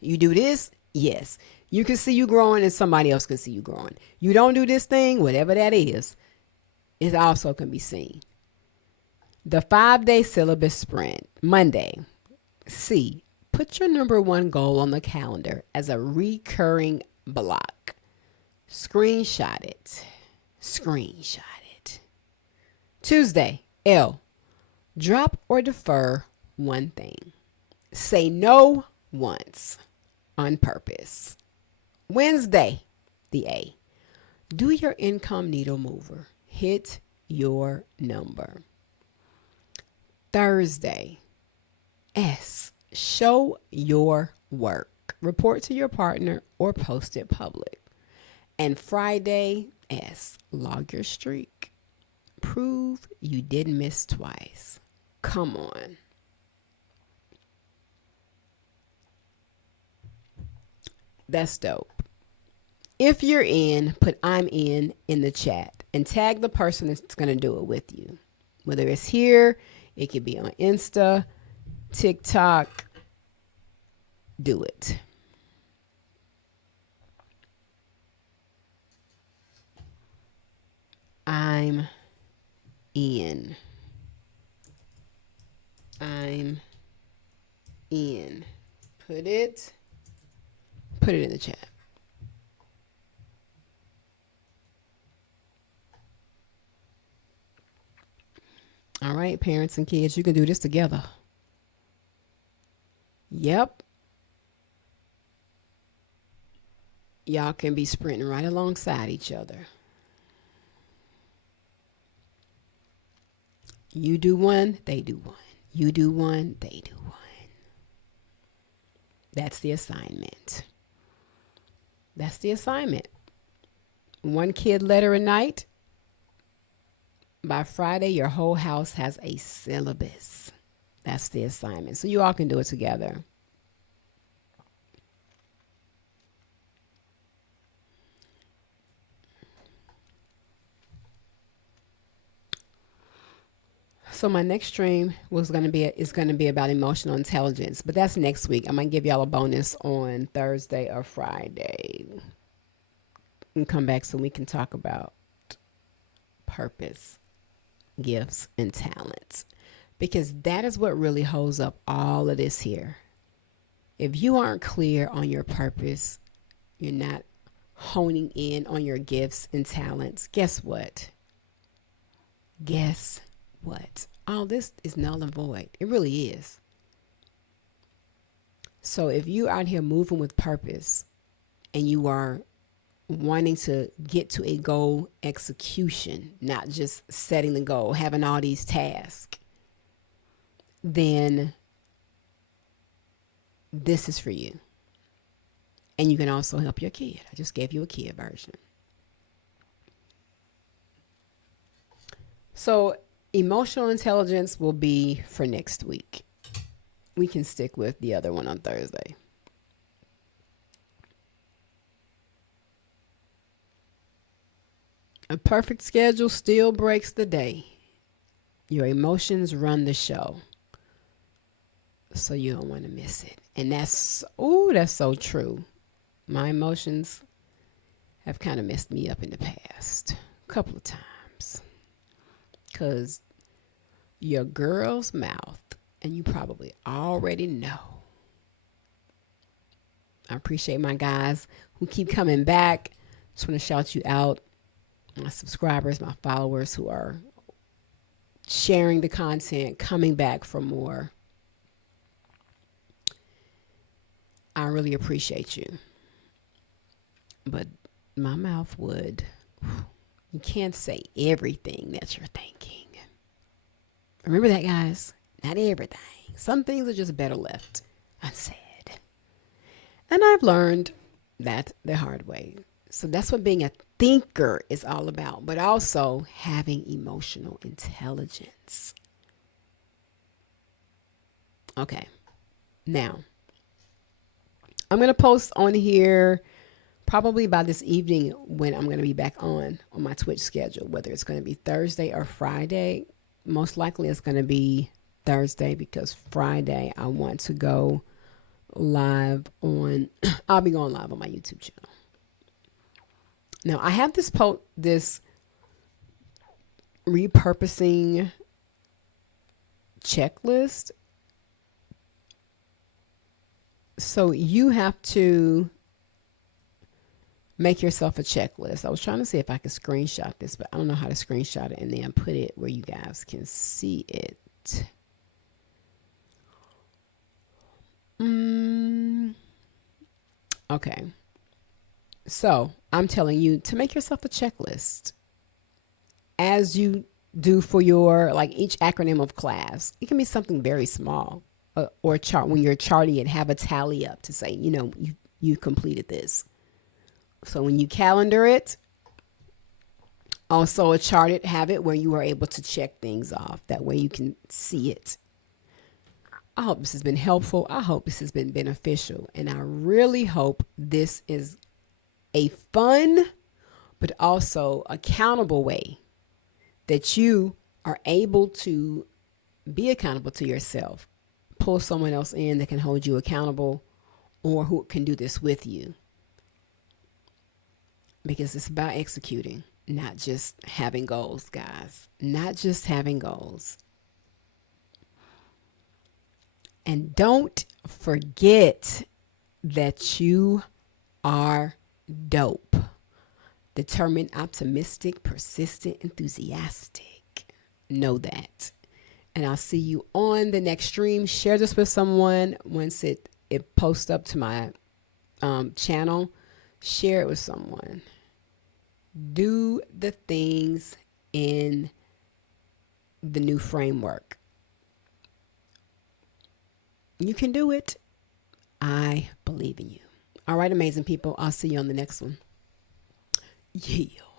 you do this, yes. You can see you growing and somebody else can see you growing. You don't do this thing, whatever that is, it also can be seen. The 5-day syllabus sprint. Monday. C. Put your number 1 goal on the calendar as a recurring block. Screenshot it. Screenshot it. Tuesday. L. Drop or defer one thing. Say no once on purpose. Wednesday, the A. Do your income needle mover. Hit your number. Thursday, S. Show your work. Report to your partner or post it public. And Friday, S. Log your streak. Prove you didn't miss twice. Come on. That's dope. If you're in, put I'm in the chat and tag the person that's going to do it with you. Whether it's here, it could be on Insta, TikTok. Do it. I'm in. I'm in. Put it in the chat. All right, parents and kids, you can do this together. Yep. Y'all can be sprinting right alongside each other. You do one, they do one. You do one, they do one. That's the assignment. That's the assignment. One kid letter a night. By Friday, your whole house has a syllabus. That's the assignment. So you all can do it together. So my next stream is going to be about emotional intelligence, but that's next week. I'm going to give y'all a bonus on Thursday or Friday. And come back so we can talk about purpose, gifts, and talents, because that is what really holds up all of this here. If you aren't clear on your purpose, you're not honing in on your gifts and talents, guess what? Guess what? All this is null and void. It really is. So if you out here moving with purpose and you are wanting to get to a goal execution, not just setting the goal, having all these tasks, then this is for you. And you can also help your kid. I just gave you a kid version. So emotional intelligence will be for next week. We can stick with the other one on Thursday. A perfect schedule still breaks the day. Your emotions run the show. So you don't want to miss it. And that's so true. My emotions have kind of messed me up in the past a couple of times. Because your girl's mouth, and you probably already know. I appreciate my guys who keep coming back. Just want to shout you out. My subscribers, my followers who are sharing the content, coming back for more. I really appreciate you. But my mouth would, you can't say everything that you're thinking. Remember that, guys? Not everything. Some things are just better left unsaid. And I've learned that the hard way. So that's what being a thinker is all about, but also having emotional intelligence. Okay. Now, I'm going to post on here probably by this evening when I'm going to be back on my Twitch schedule, whether it's going to be Thursday or Friday. Most likely it's going to be Thursday because Friday I want to go live on, I'll be going live on my YouTube channel. Now I have this repurposing checklist. So you have to make yourself a checklist. I was trying to see if I could screenshot this, but I don't know how to screenshot it and then put it where you guys can see it. Okay. So I'm telling you to make yourself a checklist as you do for your, like each acronym of class. It can be something very small or chart when you're charting it, have a tally up to say, you completed this. So when you calendar it, also a chart it, have it where you are able to check things off. That way you can see it. I hope this has been helpful. I hope this has been beneficial. And I really hope this is a fun, but also accountable way that you are able to be accountable to yourself. Pull someone else in that can hold you accountable or who can do this with you. Because it's about executing, not just having goals, guys. Not just having goals. And don't forget that you are dope. Determined, optimistic, persistent, enthusiastic. Know that. And I'll see you on the next stream. Share this with someone once it posts up to my channel Share it with someone. Do the things in the new framework. You can do it. I believe in you. All right, amazing people. I'll see you on the next one. Yeah.